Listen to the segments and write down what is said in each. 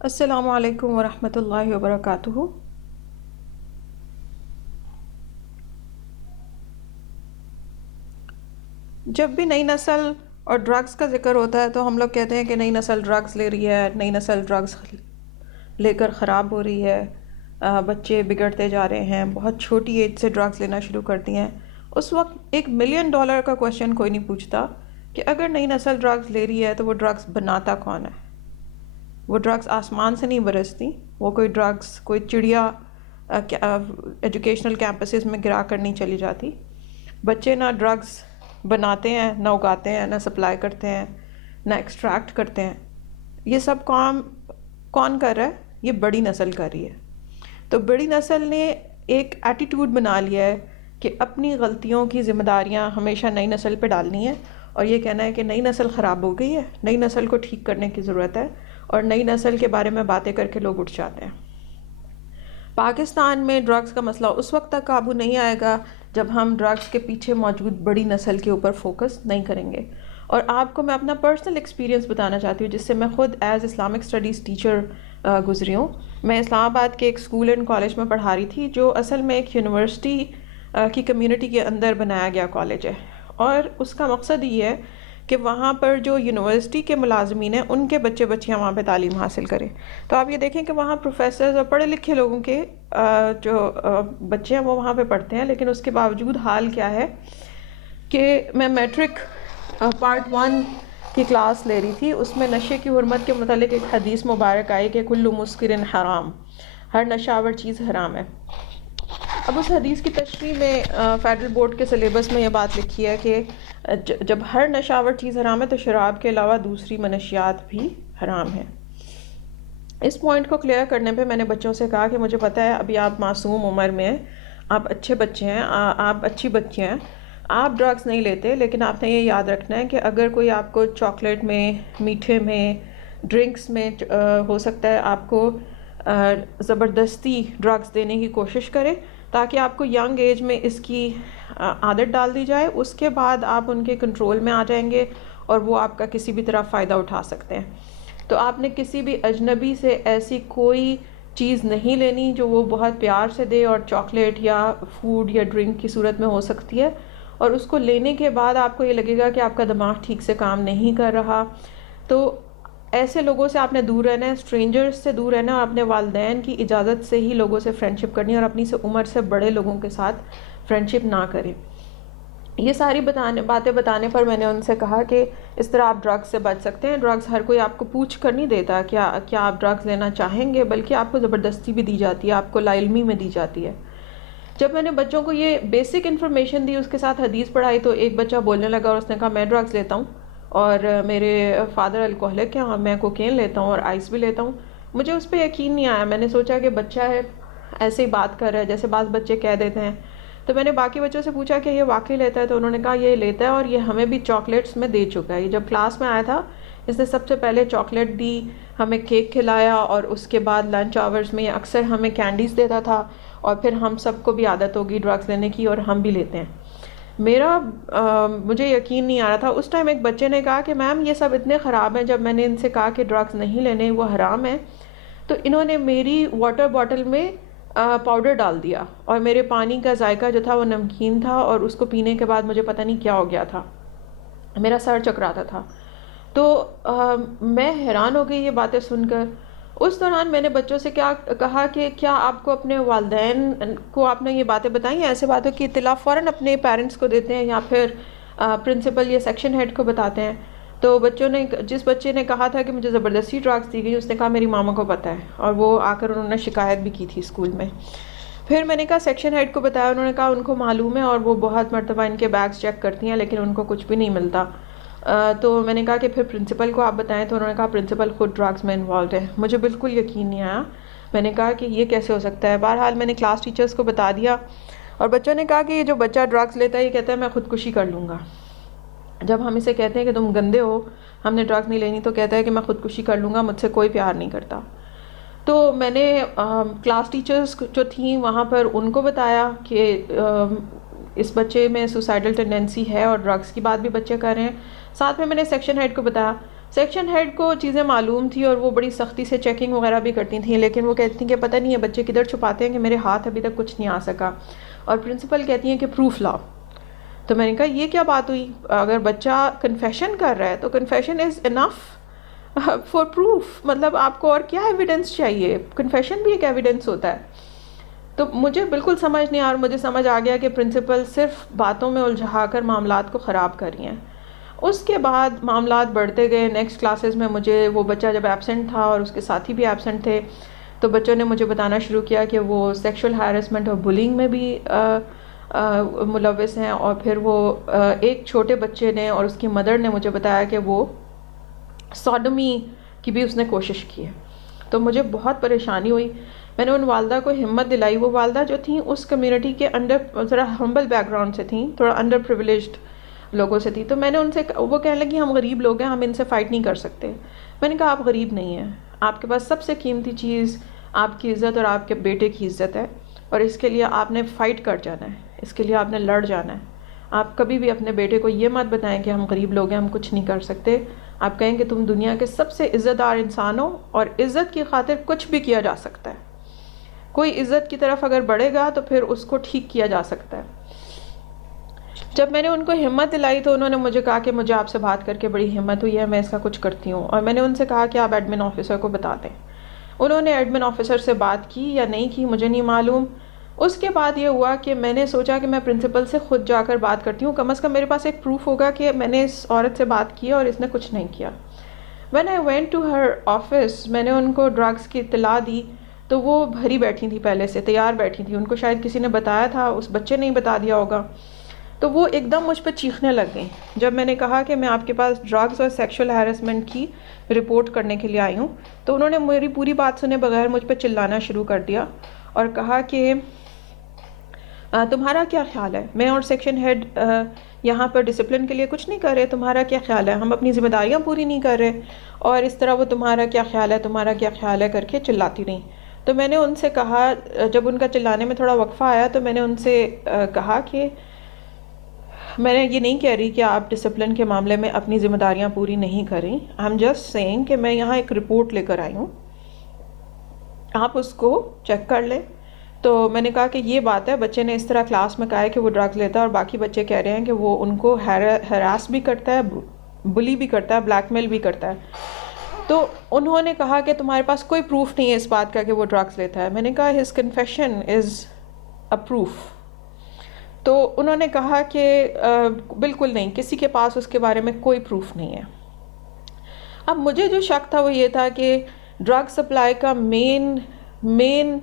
السلام علیکم ورحمۃ اللہ وبرکاتہ۔ جب بھی نئی نسل اور ڈرگز کا ذکر ہوتا ہے تو ہم لوگ کہتے ہیں کہ نئی نسل ڈرگز لے رہی ہے، نئی نسل ڈرگز لے کر خراب ہو رہی ہے، بچے بگڑتے جا رہے ہیں، بہت چھوٹی ایج سے ڈرگز لینا شروع کرتی ہیں۔ اس وقت $1 ملین کا کویشچن کوئی نہیں پوچھتا کہ اگر نئی نسل ڈرگز لے رہی ہے تو وہ ڈرگز بناتا کون ہے؟ وہ ڈرگز آسمان سے نہیں برستی، وہ کوئی ڈرگز کوئی چڑیا ایجوکیشنل کیمپسز میں گرا کر نہیں چلی جاتی۔ بچے نہ ڈرگز بناتے ہیں، نہ اگاتے ہیں، نہ سپلائی کرتے ہیں، نہ ایکسٹریکٹ کرتے ہیں۔ یہ سب کام کون کر رہا ہے؟ یہ بڑی نسل کر رہی ہے۔ تو بڑی نسل نے ایک ایٹیٹیوڈ بنا لیا ہے کہ اپنی غلطیوں کی ذمہ داریاں ہمیشہ نئی نسل پہ ڈالنی ہے، اور یہ کہنا ہے کہ نئی نسل خراب ہو گئی ہے، نئی نسل کو ٹھیک کرنے کی ضرورت ہے، اور نئی نسل کے بارے میں باتیں کر کے لوگ اٹھ جاتے ہیں۔ پاکستان میں ڈرگز کا مسئلہ اس وقت تک قابو نہیں آئے گا جب ہم ڈرگز کے پیچھے موجود بڑی نسل کے اوپر فوکس نہیں کریں گے۔ اور آپ کو میں اپنا پرسنل ایکسپیرینس بتانا چاہتی ہوں، جس سے میں خود ایز اسلامک اسٹڈیز ٹیچر گزری ہوں۔ میں اسلام آباد کے ایک اسکول اینڈ کالج میں پڑھا رہی تھی، جو اصل میں ایک یونیورسٹی کی کمیونٹی کے اندر بنایا گیا کالج ہے، اور اس کا مقصد یہ ہے کہ وہاں پر جو یونیورسٹی کے ملازمین ہیں ان کے بچے بچیاں وہاں پہ تعلیم حاصل کریں۔ تو آپ یہ دیکھیں کہ وہاں پروفیسرز اور پڑھے لکھے لوگوں کے جو بچے ہیں وہ وہاں پہ پڑھتے ہیں، لیکن اس کے باوجود حال کیا ہے کہ میں میٹرک پارٹ 1 کی کلاس لے رہی تھی، اس میں نشے کی حرمت کے متعلق ایک حدیث مبارک آئی کہ کل مسکر حرام، ہر نشہ آور چیز حرام ہے۔ اب اس حدیث کی تشریح میں فیڈرل بورڈ کے سلیبس میں یہ بات لکھی ہے کہ جب ہر نشہ آور چیز حرام ہے تو شراب کے علاوہ دوسری منشیات بھی حرام ہیں۔ اس پوائنٹ کو کلیئر کرنے پہ میں نے بچوں سے کہا کہ مجھے پتہ ہے ابھی آپ معصوم عمر میں ہیں، آپ اچھے بچے ہیں، آپ اچھی بچی ہیں، آپ ڈرگز نہیں لیتے، لیکن آپ نے یہ یاد رکھنا ہے کہ اگر کوئی آپ کو چاکلیٹ میں، میٹھے میں، ڈرنکس میں ہو سکتا ہے آپ کو زبردستی ڈرگز دینے کی کوشش کرے تاکہ آپ کو ینگ ایج میں اس کی عادت ڈال دی جائے، اس کے بعد آپ ان کے کنٹرول میں آ جائیں گے اور وہ آپ کا کسی بھی طرح فائدہ اٹھا سکتے ہیں۔ تو آپ نے کسی بھی اجنبی سے ایسی کوئی چیز نہیں لینی جو وہ بہت پیار سے دے، اور چاکلیٹ یا فوڈ یا ڈرنک کی صورت میں ہو سکتی ہے، اور اس کو لینے کے بعد آپ کو یہ لگے گا کہ آپ کا دماغ ٹھیک سے کام نہیں کر رہا۔ تو ایسے لوگوں سے آپ نے دور رہنا ہے، اسٹرینجرز سے دور رہنا ہے، اپنے والدین کی اجازت سے ہی لوگوں سے فرینڈشپ کرنی ہے، اور اپنی سے عمر سے بڑے لوگوں کے ساتھ فرینڈشپ نہ کریں۔ یہ ساری باتیں بتانے پر میں نے ان سے کہا کہ اس طرح آپ ڈرگز سے بچ سکتے ہیں۔ ڈرگز ہر کوئی آپ کو پوچھ کر نہیں دیتا کیا آپ ڈرگز لینا چاہیں گے، بلکہ آپ کو زبردستی بھی دی جاتی ہے، آپ کو لا علمی میں دی جاتی ہے۔ جب میں نے بچوں کو یہ بیسک انفارمیشن دی، اس کے ساتھ حدیث پڑھائی، تو ایک بچہ بولنے لگا اور اس نے کہا میں ڈرگز لیتا ہوں، اور میرے فادر الکوہلک ہیں، اور میں کوکین لیتا ہوں اور آئس بھی لیتا ہوں۔ مجھے اس پہ یقین نہیں آیا، میں نے سوچا کہ بچہ ہے ایسے ہی بات کر رہا ہے جیسے بعض بچے کہہ دیتے ہیں۔ تو میں نے باقی بچوں سے پوچھا کہ یہ واقعی لیتا ہے؟ تو انہوں نے کہا یہ لیتا ہے، اور یہ ہمیں بھی چاکلیٹس میں دے چکا ہے۔ یہ جب کلاس میں آیا تھا اس نے سب سے پہلے چاکلیٹ دی، ہمیں کیک کھلایا، اور اس کے بعد لنچ آورز میں اکثر ہمیں کینڈیز دیتا تھا، اور پھر ہم سب کو بھی عادت ہوگی ڈرگز لینے کی اور ہم بھی لیتے ہیں۔ مجھے یقین نہیں آ رہا تھا۔ اس ٹائم ایک بچے نے کہا کہ میم یہ سب اتنے خراب ہیں، جب میں نے ان سے کہا کہ ڈرگز نہیں لینے، وہ حرام ہیں، تو انہوں نے میری واٹر باٹل میں پاؤڈر ڈال دیا، اور میرے پانی کا ذائقہ جو تھا وہ نمکین تھا، اور اس کو پینے کے بعد مجھے پتہ نہیں کیا ہو گیا تھا، میرا سر چکراتا تھا۔ تو میں حیران ہو گئی یہ باتیں سن کر۔ اس دوران میں نے بچوں سے کیا کہا کہ کیا آپ کو اپنے والدین کو آپ نے یہ باتیں بتائیں، ایسے باتوں کی اطلاع فوراً اپنے پیرنٹس کو دیتے ہیں یا پھر پرنسپل یا سیکشن ہیڈ کو بتاتے ہیں؟ تو جس بچے نے کہا تھا کہ مجھے زبردستی ڈرگز دی گئی، اس نے کہا میری ماما کو پتہ ہے، اور وہ آ کر انہوں نے شکایت بھی کی تھی اسکول میں۔ پھر میں نے کہا سیکشن ہیڈ کو بتایا، انہوں نے کہا ان کو معلوم ہے، اور وہ بہت مرتبہ ان کے بیگز چیک کرتی ہیں لیکن ان کو کچھ بھی نہیں ملتا۔ تو میں نے کہا کہ پھر پرنسپل کو آپ بتائیں، تو انہوں نے کہا پرنسپل خود ڈرگز میں انوالوڈ ہے۔ مجھے بالکل یقین نہیں آیا، میں نے کہا کہ یہ کیسے ہو سکتا ہے۔ بہرحال میں نے کلاس ٹیچرز کو بتا دیا، اور بچوں نے کہا کہ یہ جو بچہ ڈرگز لیتا ہے یہ کہتا ہے میں خودکشی کر لوں گا۔ جب ہم اسے کہتے ہیں کہ تم گندے ہو، ہم نے ڈرگز نہیں لینی، تو کہتا ہے کہ میں خودکشی کر لوں گا، مجھ سے کوئی پیار نہیں کرتا۔ تو میں نے کلاس ٹیچرز جو تھیں وہاں پر ان کو بتایا کہ اس بچے میں سوسائڈل ٹینڈنسی ہے، اور ڈرگز کی بات بھی بچے کر رہے ہیں۔ ساتھ میں نے سیکشن ہیڈ کو بتایا۔ سیکشن ہیڈ کو چیزیں معلوم تھی اور وہ بڑی سختی سے چیکنگ وغیرہ بھی کرتی تھیں، لیکن وہ کہتی تھیں کہ پتہ نہیں یہ بچے کدھر چھپاتے ہیں کہ میرے ہاتھ ابھی تک کچھ نہیں آ سکا، اور پرنسپل کہتی ہیں کہ پروف لاؤ۔ تو میں نے کہا یہ کیا بات ہوئی، اگر بچہ کنفیشن کر رہا ہے تو confession is enough for proof, مطلب آپ کو اور کیا ایویڈنس چاہیے، کنفیشن بھی ایک ایویڈنس ہوتا ہے۔ تو مجھے بالکل سمجھ نہیں آ رہا، مجھے سمجھ آ گیا کہ پرنسپل صرف باتوں میں الجھا کر معاملات کو خراب کر رہی ہیں۔ اس کے بعد معاملات بڑھتے گئے، نیکسٹ کلاسز میں مجھے وہ بچہ جب ایبسنٹ تھا اور اس کے ساتھی بھی ایبسنٹ تھے، تو بچوں نے مجھے بتانا شروع کیا کہ وہ سیکشول ہیرسمنٹ اور بلنگ میں بھی ملوث ہیں، اور پھر وہ ایک چھوٹے بچے نے اور اس کی مدر نے مجھے بتایا کہ وہ سوڈمی کی بھی اس نے کوشش کی ہے۔ تو مجھے بہت پریشانی ہوئی، میں نے ان والدہ کو ہمت دلائی۔ وہ والدہ جو تھیں اس کمیونٹی کے انڈر، ذرا ہمبل بیک گراؤنڈ سے تھیں، تھوڑا انڈر پریولیجڈ لوگوں سے تھی، تو میں نے ان سے، وہ کہنے لگی ہم غریب لوگ ہیں، ہم ان سے فائٹ نہیں کر سکتے۔ میں نے کہا آپ غریب نہیں ہیں، آپ کے پاس سب سے قیمتی چیز آپ کی عزت اور آپ کے بیٹے کی عزت ہے، اور اس کے لیے آپ نے فائٹ کر جانا ہے، اس کے لیے آپ نے لڑ جانا ہے۔ آپ کبھی بھی اپنے بیٹے کو یہ مت بتائیں کہ ہم غریب لوگ ہیں، ہم کچھ نہیں کر سکتے۔ آپ کہیں کہ تم دنیا کے سب سے عزت دار انسان ہو، اور عزت کی خاطر کچھ بھی کیا جا سکتا ہے۔ کوئی عزت کی طرف اگر بڑھے گا تو پھر اس کو ٹھیک کیا جا سکتا ہے۔ جب میں نے ان کو ہمت دلائی تو انہوں نے مجھے کہا کہ مجھے آپ سے بات کر کے بڑی ہمت ہوئی ہے، میں اس کا کچھ کرتی ہوں، اور میں نے ان سے کہا کہ آپ ایڈمن آفیسر کو بتا دیں۔ انہوں نے ایڈمن آفیسر سے بات کی یا نہیں کی مجھے نہیں معلوم۔ اس کے بعد یہ ہوا کہ میں نے سوچا کہ میں پرنسپل سے خود جا کر بات کرتی ہوں، کم از کم میرے پاس ایک پروف ہوگا کہ میں نے اس عورت سے بات کی اور اس نے کچھ نہیں کیا۔ When I went to her office، میں نے ان کو ڈرگس کی اطلاع دی تو وہ بھری بیٹھی تھی، پہلے سے تیار بیٹھی تھی، ان کو شاید کسی نے بتایا تھا، اس بچے نے ہی بتا دیا ہوگا۔ تو وہ ایک دم مجھ پہ چیخنے لگ گئیں جب میں نے کہا کہ میں آپ کے پاس ڈرگس اور سیکشول ہیرسمنٹ کی رپورٹ کرنے کے لیے آئی ہوں۔ تو انہوں نے میری پوری بات سنے بغیر مجھ پہ چلانا شروع کر دیا اور کہا کہ تمہارا کیا خیال ہے، میں اور سیکشن ہیڈ یہاں پر ڈسپلن کے لیے کچھ نہیں کر رہے، تمہارا کیا خیال ہے، ہم اپنی ذمہ داریاں پوری نہیں کر رہے، اور اس طرح وہ تمہارا کیا خیال ہے، تمہارا کیا خیال ہے کر کے چلاتی رہیں۔ تو میں نے ان سے کہا، جب ان کا چلانے میں تھوڑا وقفہ آیا تو میں نے ان سے کہا کہ میں نے یہ نہیں کہہ رہی کہ آپ ڈسپلن کے معاملے میں اپنی ذمہ داریاں پوری نہیں کریں، آئی ایم جسٹ سیئنگ کہ میں یہاں ایک رپورٹ لے کر آئی ہوں، آپ اس کو چیک کر لیں۔ تو میں نے کہا کہ یہ بات ہے، بچے نے اس طرح کلاس میں کہا ہے کہ وہ ڈرگز لیتا ہے، اور باقی بچے کہہ رہے ہیں کہ وہ ان کو ہراس بھی کرتا ہے، بلی بھی کرتا ہے، بلیک میل بھی کرتا ہے۔ تو انہوں نے کہا کہ تمہارے پاس کوئی پروف نہیں ہے اس بات کا کہ وہ ڈرگز لیتا ہے۔ میں نے کہا ہز کنفیشن از اے پروف۔ تو انہوں نے کہا کہ بالکل نہیں، کسی کے پاس اس کے بارے میں کوئی پروف نہیں ہے۔ اب مجھے جو شک تھا وہ یہ تھا کہ ڈرگ سپلائی کا مین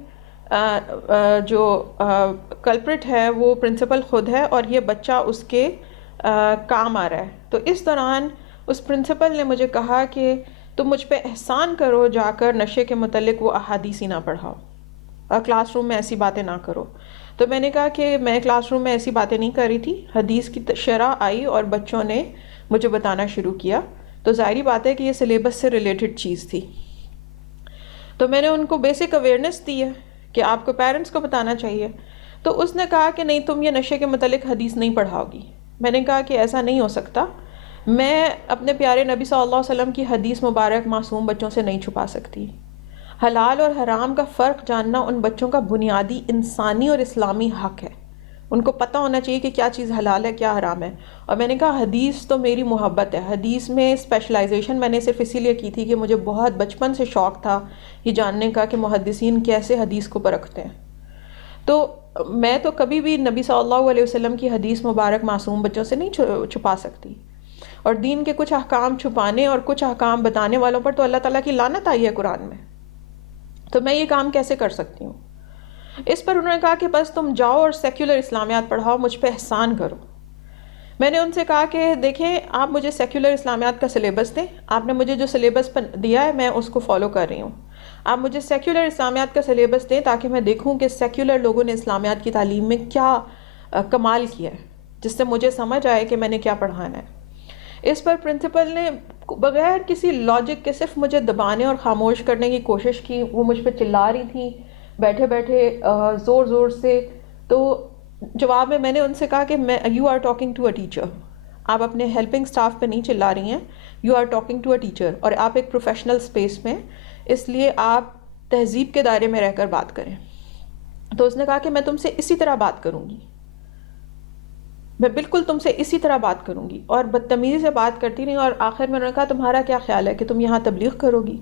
جو کلپرٹ ہے وہ پرنسپل خود ہے، اور یہ بچہ اس کے کام آ رہا ہے۔ تو اس دوران اس پرنسپل نے مجھے کہا کہ تم مجھ پہ احسان کرو، جا کر نشے کے متعلق وہ احادیث ہی نہ پڑھاؤ اور کلاس روم میں ایسی باتیں نہ کرو۔ تو میں نے کہا کہ میں کلاس روم میں ایسی باتیں نہیں کر رہی تھی، حدیث کی شرح آئی اور بچوں نے مجھے بتانا شروع کیا، تو ظاہری بات ہے کہ یہ سلیبس سے ریلیٹڈ چیز تھی۔ تو میں نے ان کو بیسک اویئرنیس دی ہے کہ آپ کو پیرنٹس کو بتانا چاہیے۔ تو اس نے کہا کہ نہیں، تم یہ نشے کے متعلق حدیث نہیں پڑھاؤ گی۔ میں نے کہا کہ ایسا نہیں ہو سکتا، میں اپنے پیارے نبی صلی اللہ علیہ وسلم کی حدیث مبارک معصوم بچوں سے نہیں چھپا سکتی۔ حلال اور حرام کا فرق جاننا ان بچوں کا بنیادی انسانی اور اسلامی حق ہے، ان کو پتہ ہونا چاہیے کہ کیا چیز حلال ہے کیا حرام ہے۔ اور میں نے کہا حدیث تو میری محبت ہے، حدیث میں اسپیشلائزیشن میں نے صرف اسی لیے کی تھی کہ مجھے بہت بچپن سے شوق تھا یہ جاننے کا کہ محدثین کیسے حدیث کو پرکھتے ہیں۔ تو میں تو کبھی بھی نبی صلی اللہ علیہ وسلم کی حدیث مبارک معصوم بچوں سے نہیں چھپا سکتی، اور دین کے کچھ احکام چھپانے اور کچھ احکام بتانے والوں پر تو اللہ تعالیٰ کی لعنت آئی ہے قرآن میں، تو میں یہ کام کیسے کر سکتی ہوں؟ اس پر انہوں نے کہا کہ بس تم جاؤ اور سیکولر اسلامیات پڑھاؤ، مجھ پہ احسان کرو۔ میں نے ان سے کہا کہ دیکھیں، آپ مجھے سیکولر اسلامیات کا سلیبس دیں، آپ نے مجھے جو سلیبس دیا ہے میں اس کو فالو کر رہی ہوں، آپ مجھے سیکولر اسلامیات کا سلیبس دیں تاکہ میں دیکھوں کہ سیکولر لوگوں نے اسلامیات کی تعلیم میں کیا کمال کیا ہے، جس سے مجھے سمجھ آئے کہ میں نے کیا پڑھانا ہے۔ اس پر پرنسپل نے بغیر کسی لاجک کے صرف مجھے دبانے اور خاموش کرنے کی کوشش کی، وہ مجھ پہ چلا رہی تھیں بیٹھے بیٹھے زور سے۔ تو جواب میں نے ان سے کہا کہ you are talking to a teacher, آپ اپنے ہیلپنگ سٹاف پہ نہیں چلا رہی ہیں، you are talking to a teacher, اور آپ ایک پروفیشنل اسپیس میں، اس لیے آپ تہذیب کے دائرے میں رہ کر بات کریں۔ تو اس نے کہا کہ میں تم سے اسی طرح بات کروں گی، میں بالکل تم سے اسی طرح بات کروں گی، اور بدتمیزی سے بات کرتی رہی، اور آخر میں انہوں نے کہا تمہارا کیا خیال ہے کہ تم یہاں تبلیغ کرو گی؟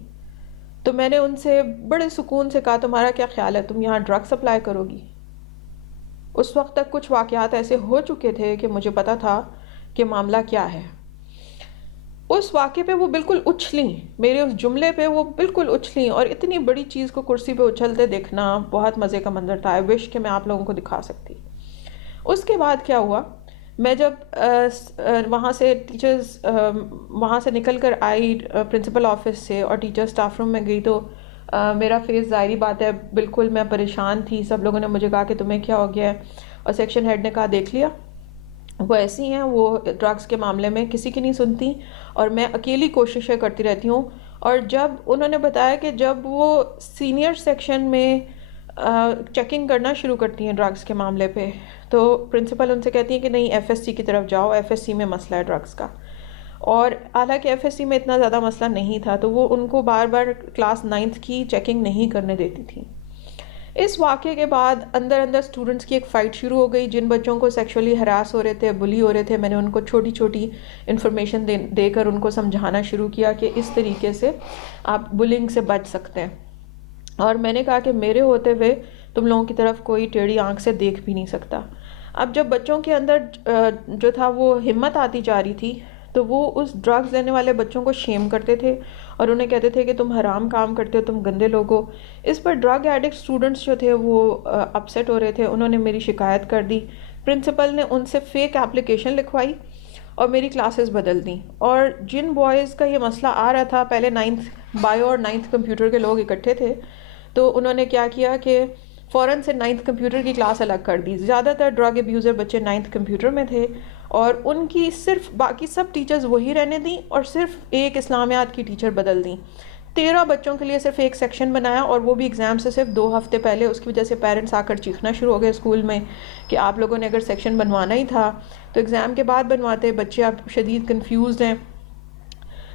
تو میں نے ان سے بڑے سکون سے کہا تمہارا کیا خیال ہے تم یہاں ڈرگ سپلائی کرو گی؟ اس وقت تک کچھ واقعات ایسے ہو چکے تھے کہ مجھے پتا تھا کہ معاملہ کیا ہے۔ اس واقعے پہ وہ بالکل اچھلیں، میرے اس جملے پہ وہ بالکل اچھلیں، اور اتنی بڑی چیز کو کرسی پہ اچھلتے دیکھنا بہت مزے کا منظر تھا۔ آئی وش کہ میں آپ لوگوں کو دکھا سکتی۔ اس کے بعد کیا ہوا، میں جب وہاں سے ٹیچرز وہاں سے نکل کر آئی پرنسپل آفس سے اور ٹیچر سٹاف روم میں گئی، تو میرا فیس ظاہری بات ہے بالکل میں پریشان تھی۔ سب لوگوں نے مجھے کہا کہ تمہیں کیا ہو گیا ہے، اور سیکشن ہیڈ نے کہا دیکھ لیا وہ ایسی ہیں، وہ ڈرگس کے معاملے میں کسی کی نہیں سنتی، اور میں اکیلی کوششیں کرتی رہتی ہوں۔ اور جب انہوں نے بتایا کہ جب وہ سینئر سیکشن میں چیکنگ کرنا شروع کرتی ہیں ڈرگس کے معاملے پہ، تو پرنسپل ان سے کہتی ہیں کہ نہیں ایف ایس سی کی طرف جاؤ، ایف ایس سی میں مسئلہ ہے ڈرگس کا۔ اور حالانکہ ایف ایس سی میں اتنا زیادہ مسئلہ نہیں تھا، تو وہ ان کو بار بار کلاس 9th کی چیکنگ نہیں کرنے دیتی تھی۔ اس واقعے کے بعد اندر اندر اسٹوڈنٹس کی ایک فائٹ شروع ہو گئی۔ جن بچوں کو سیکشولی ہراس ہو رہے تھے، بلی ہو رہے تھے، میں نے ان کو چھوٹی چھوٹی انفارمیشن دے کر ان کو سمجھانا شروع کیا کہ اس طریقے سے آپ بلنگ سے بچ سکتے ہیں۔ اور میں نے کہا کہ میرے ہوتے ہوئے تم لوگوں کی طرف کوئی ٹیڑھی آنکھ سے دیکھ بھی نہیں سکتا۔ اب جب بچوں کے اندر جو تھا وہ ہمت آتی جا رہی تھی، تو وہ اس ڈرگز لینے والے بچوں کو شیم کرتے تھے اور انہیں کہتے تھے کہ تم حرام کام کرتے ہو، تم گندے لوگ ہو۔ اس پر ڈرگ ایڈکٹ اسٹوڈنٹس جو تھے وہ اپسیٹ ہو رہے تھے، انہوں نے میری شکایت کر دی۔ پرنسپل نے ان سے فیک اپلیکیشن لکھوائی اور میری کلاسز بدل دیں۔ اور جن بوائز کا یہ مسئلہ آ رہا تھا، پہلے 9th بایو اور 9th کمپیوٹر کے لوگ اکٹھے تھے، تو انہوں نے کیا کیا کہ فوراً سے 9th کمپیوٹر کی کلاس الگ کر دی۔ زیادہ تر ڈرگ ابیوزر بچے 9th کمپیوٹر میں تھے، اور ان کی صرف باقی سب ٹیچرز وہی رہنے دیں، اور صرف ایک اسلامیات کی ٹیچر بدل دیں۔ 13 بچوں کے لیے صرف ایک سیکشن بنایا، اور وہ بھی ایگزام سے صرف 2 ہفتے پہلے۔ اس کی وجہ سے پیرنٹس آ کر چیخنا شروع ہو گئے اسکول میں کہ آپ لوگوں نے اگر سیکشن بنوانا ہی تھا تو ایگزام کے بعد بنواتے، بچے اب شدید کنفیوزڈ ہیں۔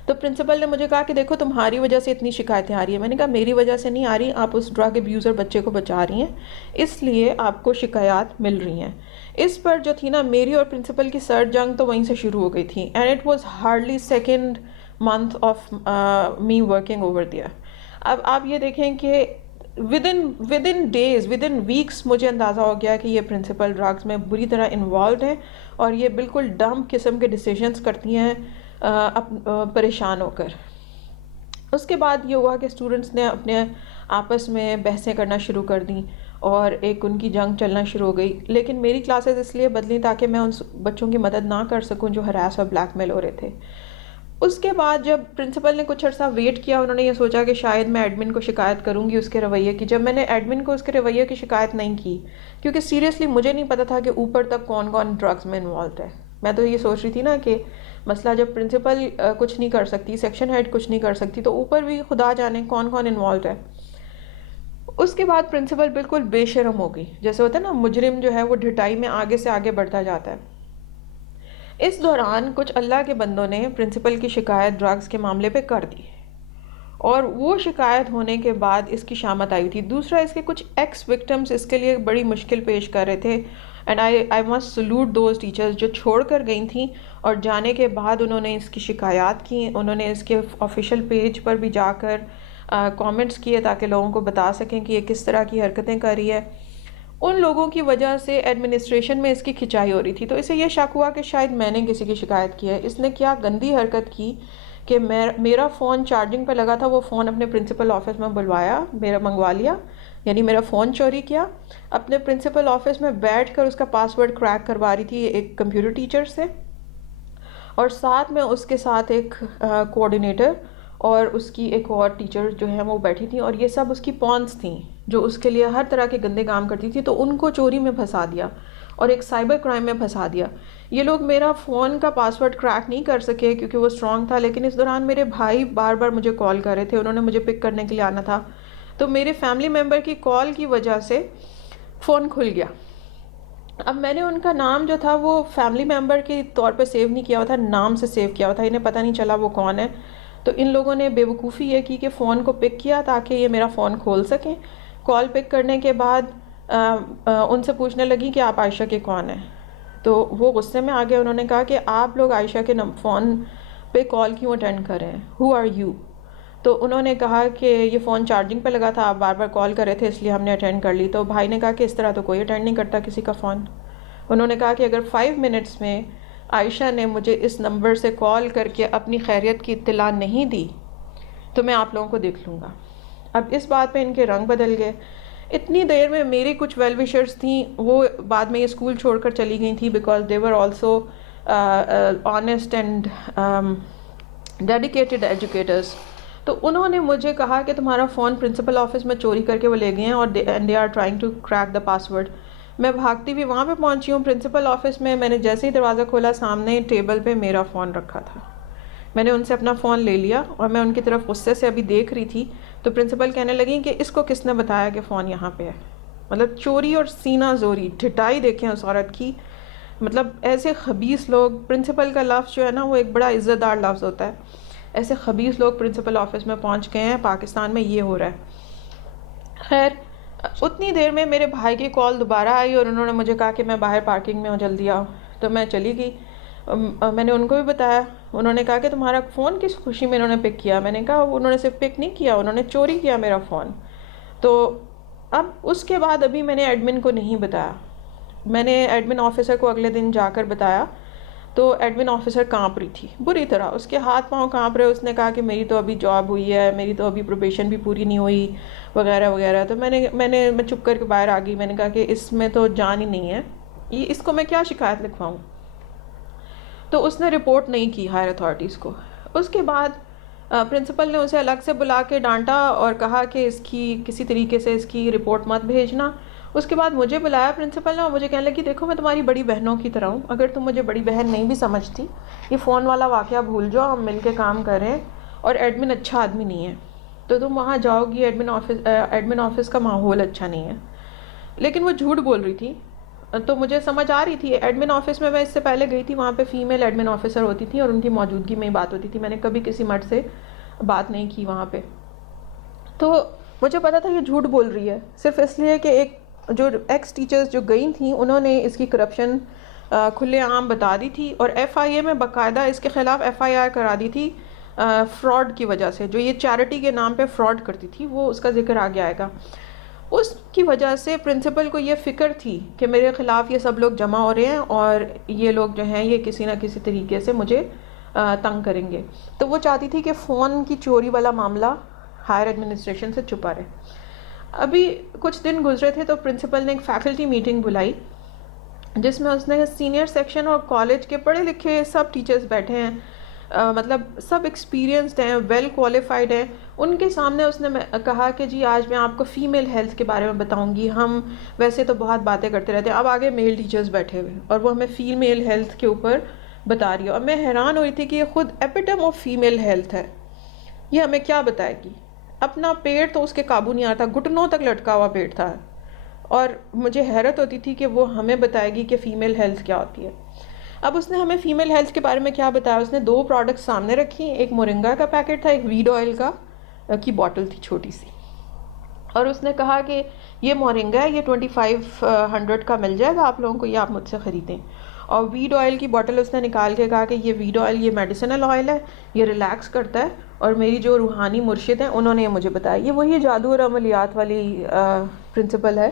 تو پرنسپل نے مجھے کہا کہ دیکھو تمہاری وجہ سے اتنی شکایتیں آ رہی ہیں۔ میں نے کہا میری وجہ سے نہیں آ رہی، آپ اس ڈرگ ابیوزر بچے کو بچا رہی ہیں، اس لیے آپ کو شکایات مل رہی ہیں۔ اس پر جو تھی نا میری اور پرنسپل کی سرد جنگ تو وہیں سے شروع ہو گئی تھی، and it was hardly second month of me working over there. اب آپ یہ دیکھیں کہ within days, within weeks مجھے اندازہ ہو گیا کہ یہ پرنسپل ڈرگس میں بری طرح انوالوڈ ہیں، اور یہ بالکل ڈم قسم کے ڈیسیجنز کرتی ہیں پریشان ہو کر۔ اس کے بعد یہ ہوا کہ اسٹوڈنٹس نے اپنے آپس میں بحثیں کرنا شروع کر دیں، اور ایک ان کی جنگ چلنا شروع ہو گئی۔ لیکن میری کلاسز اس لیے بدلیں تاکہ میں ان بچوں کی مدد نہ کر سکوں جو ہراس اور بلیک میل ہو رہے تھے۔ اس کے بعد جب پرنسپل نے کچھ عرصہ ویٹ کیا، انہوں نے یہ سوچا کہ شاید میں ایڈمن کو شکایت کروں گی اس کے رویے کی۔ جب میں نے ایڈمن کو اس کے رویے کی شکایت نہیں کی، کیونکہ سیریسلی مجھے نہیں پتا تھا کہ اوپر تک کون کون ڈرگز میں انوالوڈ ہے۔ میں تو یہ سوچ رہی تھی نا کہ مسئلہ جب پرنسپل کچھ نہیں کر سکتی، سیکشن ہیڈ کچھ نہیں کر سکتی، تو اوپر بھی خدا جانے کون کون انوالوڈ ہے۔ اس کے بعد پرنسپل بالکل بے شرم ہو گئی، جیسے ہوتا ہے نا مجرم جو ہے وہ ڈھٹائی میں آگے سے آگے بڑھتا جاتا ہے۔ اس دوران کچھ اللہ کے بندوں نے پرنسپل کی شکایت ڈرگز کے معاملے پہ کر دی، اور وہ شکایت ہونے کے بعد اس کی شامت آئی تھی۔ دوسرا، اس کے کچھ ایکس وکٹمز اس کے لیے بڑی مشکل پیش کر رہے تھے، and I must salute those teachers جو چھوڑ کر گئی تھیں، اور جانے کے بعد انہوں نے اس کی شکایات کی، انہوں نے اس کے آفیشیل پیج پر بھی جا کر کامنٹس کیے تاکہ لوگوں کو بتا سکیں کہ یہ کس طرح کی حرکتیں کر رہی ہے۔ ان لوگوں کی وجہ سے ایڈمنسٹریشن میں اس کی کھچائی ہو رہی تھی، تو اسے یہ شک ہوا کہ شاید میں نے کسی کی شکایت کی ہے۔ اس نے کیا گندی حرکت کی کہ میرا فون چارجنگ پہ لگا تھا، وہ فون اپنے پرنسپل آفس میں بلوایا، میرا منگوا لیا، یعنی میرا فون چوری کیا، اپنے پرنسپل آفس میں بیٹھ کر اس کا پاس ورڈ کریک کروا رہی تھی ایک کمپیوٹر ٹیچر سے، اور ساتھ میں اس کے ساتھ ایک کوآرڈینیٹر اور اس کی ایک اور ٹیچر جو ہیں وہ بیٹھی تھیں، اور یہ سب اس کی پونس تھیں جو اس کے لیے ہر طرح کے گندے کام کرتی تھی۔ تو ان کو چوری میں پھنسا دیا اور ایک سائبر کرائم میں پھنسا دیا۔ یہ لوگ میرا فون کا پاس ورڈ کریک نہیں کر سکے کیونکہ وہ اسٹرانگ تھا، لیکن اس دوران میرے بھائی بار بار مجھے کال کر رہے تھے، انہوں نے مجھے پک کرنے کے لیے آنا تھا، تو میرے فیملی ممبر کی کال کی وجہ سے فون کھل گیا، اب میں نے ان کا نام جو تھا وہ فیملی ممبر کے طور پہ سیو نہیں کیا ہوا تھا، نام سے سیو کیا ہوا تھا، انہیں پتہ نہیں چلا وہ کون ہے. تو ان لوگوں نے بے وقوفی یہ کی کہ فون کو پک کیا تاکہ یہ میرا فون کھول سکیں. کال پک کرنے کے بعد ان سے پوچھنے لگی کہ آپ عائشہ کے کون ہیں. تو وہ غصے میں آ گئے، انہوں نے کہا کہ آپ لوگ عائشہ کے فون پہ کال کیوں اٹینڈ کر رہے ہیں، ہو آر یو. تو انہوں نے کہا کہ یہ فون چارجنگ پہ لگا تھا، آپ بار بار کال کر رہے تھے اس لیے ہم نے اٹینڈ کر لی. تو بھائی نے کہا کہ اس طرح تو کوئی اٹینڈ نہیں کرتا کسی کا فون. انہوں نے کہا کہ اگر 5 منٹس میں عائشہ نے مجھے اس نمبر سے کال کر کے اپنی خیریت کی اطلاع نہیں دی تو میں آپ لوگوں کو دیکھ لوں گا. اب اس بات پہ ان کے رنگ بدل گئے. اتنی دیر میں میری کچھ ویل وشرز تھیں، وہ بعد میں یہ اسکول چھوڑ کر چلی گئی تھیں because they were also honest and dedicated educators. تو انہوں نے مجھے کہا کہ تمہارا فون پرنسپل آفس میں چوری کر کے وہ لے گئے ہیں اور they are trying to crack the password. میں بھاگتی ہوئی وہاں پہ پہنچی ہوں پرنسپل آفس میں. میں نے جیسے ہی دروازہ کھولا سامنے ٹیبل پہ میرا فون رکھا تھا. میں نے ان سے اپنا فون لے لیا اور میں ان کی طرف غصے سے ابھی دیکھ رہی تھی تو پرنسپل کہنے لگی کہ اس کو کس نے بتایا کہ فون یہاں پہ ہے. مطلب چوری اور سینہ زوری، ڈھٹائی دیکھیں اس عورت کی. مطلب ایسے خبیث لوگ، پرنسپل کا لفظ جو ہے نا وہ ایک بڑا عزت دار لفظ ہوتا ہے. ایسے خبیث لوگ پرنسپل آفس میں پہنچ گئے ہیں، پاکستان میں یہ ہو رہا ہے. خیر اتنی دیر میں میرے بھائی کی کال دوبارہ آئی اور انہوں نے مجھے کہا کہ میں باہر پارکنگ میں ہوں، جلدی آؤ. تو میں چلی گئی. میں نے ان کو بھی بتایا. انہوں نے کہا کہ تمہارا فون کس خوشی میں انہوں نے پک کیا. میں نے کہا انہوں نے صرف پک نہیں کیا، انہوں نے چوری کیا میرا فون. تو اب اس کے بعد ابھی میں نے ایڈمن کو نہیں بتایا. میں نے ایڈمن آفیسر کو اگلے دن جا کر بتایا تو ایڈمن آفیسر کانپ رہی تھی بری طرح، اس کے ہاتھ پاؤں کانپ رہے. اس نے کہا کہ میری تو ابھی جاب ہوئی ہے، میری تو ابھی پروبیشن بھی پوری نہیں ہوئی وغیرہ وغیرہ. تو میں چپ کر کے باہر آ گئی. میں نے کہا کہ اس میں تو جان ہی نہیں ہے، اس کو میں کیا شکایت لکھواؤں. تو اس نے رپورٹ نہیں کی ہائر اتھارٹیز کو. اس کے بعد پرنسپل نے اسے الگ سے بلا کے ڈانٹا اور کہا کہ اس کی کسی طریقے سے اس کی رپورٹ مت بھیجنا. اس کے بعد مجھے بلایا پرنسپل نے اور مجھے کہنے لگی دیکھو میں تمہاری بڑی بہنوں کی طرح ہوں، اگر تم مجھے بڑی بہن نہیں بھی سمجھتی یہ فون والا واقعہ بھول جاؤ، ہم مل کے کام کریں اور ایڈمن اچھا آدمی نہیں ہے تو تم وہاں جاؤ گی، ایڈمن آفس کا ماحول اچھا نہیں ہے. لیکن وہ جھوٹ بول رہی تھی. تو مجھے سمجھ آ رہی تھی. ایڈمن آفس میں اس سے پہلے گئی تھی، وہاں پہ فیمیل ایڈمن آفیسر ہوتی تھی اور ان کی موجودگی میں ہی بات ہوتی تھی. میں نے کبھی کسی مرد سے بات نہیں کی وہاں پہ. تو مجھے پتا تھا یہ جھوٹ بول رہی ہے صرف اس لیے کہ ایک جو ایکس ٹیچرز جو گئی تھیں انہوں نے اس کی کرپشن کھلے عام بتا دی تھی اور ایف آئی اے میں باقاعدہ اس کے خلاف ایف آئی آر کرا دی تھی فراڈ کی وجہ سے. جو یہ چیریٹی کے نام پہ فراڈ کرتی تھی وہ اس کا ذکر آگے آئے گا. اس کی وجہ سے پرنسپل کو یہ فکر تھی کہ میرے خلاف یہ سب لوگ جمع ہو رہے ہیں اور یہ لوگ جو ہیں یہ کسی نہ کسی طریقے سے مجھے تنگ کریں گے. تو وہ چاہتی تھی کہ فون کی چوری والا معاملہ ہائر ایڈمنسٹریشن سے چھپا رہے. ابھی کچھ دن گزرے تھے تو پرنسپل نے ایک فیکلٹی میٹنگ بلائی جس میں اس نے سینئر سیکشن اور کالج کے پڑھے لکھے سب ٹیچرز بیٹھے ہیں، مطلب سب ایکسپیرینسڈ ہیں، ویل کوالیفائڈ ہیں. ان کے سامنے اس نے کہا کہ جی آج میں آپ کو فیمیل ہیلتھ کے بارے میں بتاؤں گی. ہم ویسے تو بہت باتیں کرتے رہتے ہیں، اب آگے میل ٹیچرز بیٹھے ہوئے اور وہ ہمیں فیمیل ہیلتھ کے اوپر بتا رہی ہے. اور میں حیران ہوئی تھی کہ یہ خود ایپیٹم آف فیمیل ہیلتھ ہے، یہ ہمیں کیا بتائے گی. اپنا پیٹ تو اس کے قابو نہیں آتا، گھٹنوں تک لٹکا ہوا پیٹ تھا. اور مجھے حیرت ہوتی تھی کہ وہ ہمیں بتائے گی کہ فیمیل ہیلتھ کیا ہوتی ہے. اب اس نے ہمیں فیمیل ہیلتھ کے بارے میں کیا بتایا. اس نے 2 پروڈکٹس سامنے رکھی، ایک مورنگا کا پیکٹ تھا، ایک ویڈ آئل کی بوٹل تھی چھوٹی سی. اور اس نے کہا کہ یہ مورنگا ہے، یہ 2500 کا مل جائے گا آپ لوگوں کو، یہ آپ مجھ سے خریدیں. اور ویڈ آئل کی بوٹل اس نے نکال کے کہا کہ یہ ویڈ آئل یہ میڈیسنل آئل ہے، یہ ریلیکس کرتا ہے اور میری جو روحانی مرشد ہیں انہوں نے یہ مجھے بتایا. یہ وہی جادو اور عملیات والی پرنسپل ہے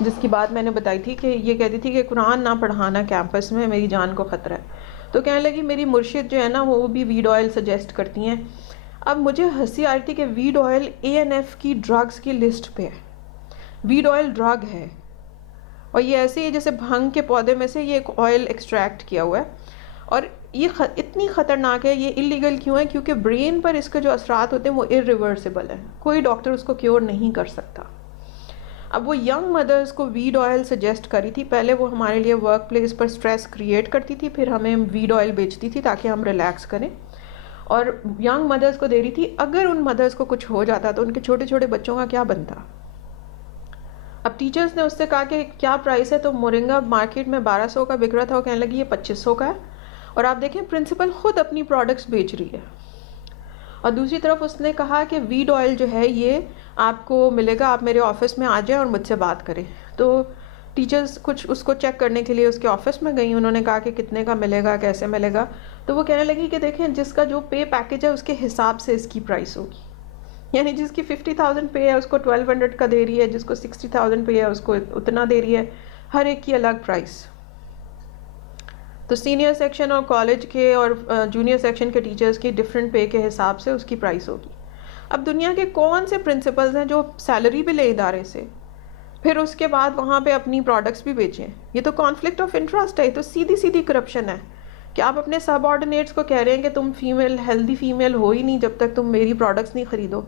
جس کی بات میں نے بتائی تھی کہ یہ کہتی تھی کہ قرآن نہ پڑھانا کیمپس میں، میری جان کو خطرہ ہے. تو کہنے لگی میری مرشد جو ہے نا وہ بھی ویڈ آئل سجیسٹ کرتی ہیں. اب مجھے ہنسی آ رہی تھی کہ ویڈ آئل اے این ایف کی ڈرگز کی لسٹ پہ ہے. ویڈ آئل ڈرگ ہے اور یہ ایسے ہی جیسے بھنگ کے پودے میں سے یہ ایک آئل ایکسٹریکٹ کیا ہوا ہے. اور یہ اتنی خطرناک ہے. یہ اللیگل کیوں ہے؟ کیونکہ برین پر اس کے جو اثرات ہوتے ہیں وہ irreversible ہیں، کوئی ڈاکٹر اس کو کیور نہیں کر سکتا. اب وہ ینگ مدرز کو ویڈ آئل سجیسٹ کری تھی. پہلے وہ ہمارے لیے ورک پلیس پر سٹریس کریٹ کرتی تھی، پھر ہمیں ویڈ آئل بیچتی تھی تاکہ ہم ریلیکس کریں اور ینگ مدرز کو دے رہی تھی. اگر ان مدرز کو کچھ ہو جاتا تو ان کے چھوٹے چھوٹے بچوں کا کیا بنتا؟ اب ٹیچرز نے اس سے کہا کہ کیا پرائس ہے، تو مورنگا مارکیٹ میں 1200 کا بک رہا تھا، وہ کہنے لگی یہ 2500 کا ہے. اور آپ دیکھیں پرنسپل خود اپنی پروڈکٹس بیچ رہی ہے. اور دوسری طرف اس نے کہا کہ ویڈ آئل جو ہے یہ آپ کو ملے گا، آپ میرے آفس میں آ جائیں اور مجھ سے بات کریں. تو ٹیچرز کچھ اس کو چیک کرنے کے لیے اس کے آفس میں گئیں، انہوں نے کہا کہ کتنے کا ملے گا، کیسے ملے گا. تو وہ کہنے لگی کہ دیکھیں جس کا جو پے پیکج ہے اس کے حساب سے اس کی پرائس ہوگی. یعنی جس کی 50,000 پے ہے اس کو 1200 کا دے رہی ہے، جس کو 60,000 پے ہے اس کو اتنا دے رہی ہے، ہر ایک کی الگ پرائس. تو سینئر سیکشن اور کالج کے اور جونیئر سیکشن کے ٹیچرز کی ڈفرینٹ پے کے حساب سے اس کی پرائس ہوگی. اب دنیا کے کون سے پرنسپلز ہیں جو سیلری بھی لے ادارے سے، پھر اس کے بعد وہاں پہ اپنی پروڈکٹس بھی بیچیں؟ یہ تو کانفلکٹ آف انٹرسٹ ہے، یہ تو سیدھی سیدھی کرپشن ہے کہ آپ اپنے سب آرڈینیٹس کو کہہ رہے ہیں کہ تم فیمیل ہیلدی فیمیل ہو ہی نہیں جب تک تم میری پروڈکٹس نہیں خریدو.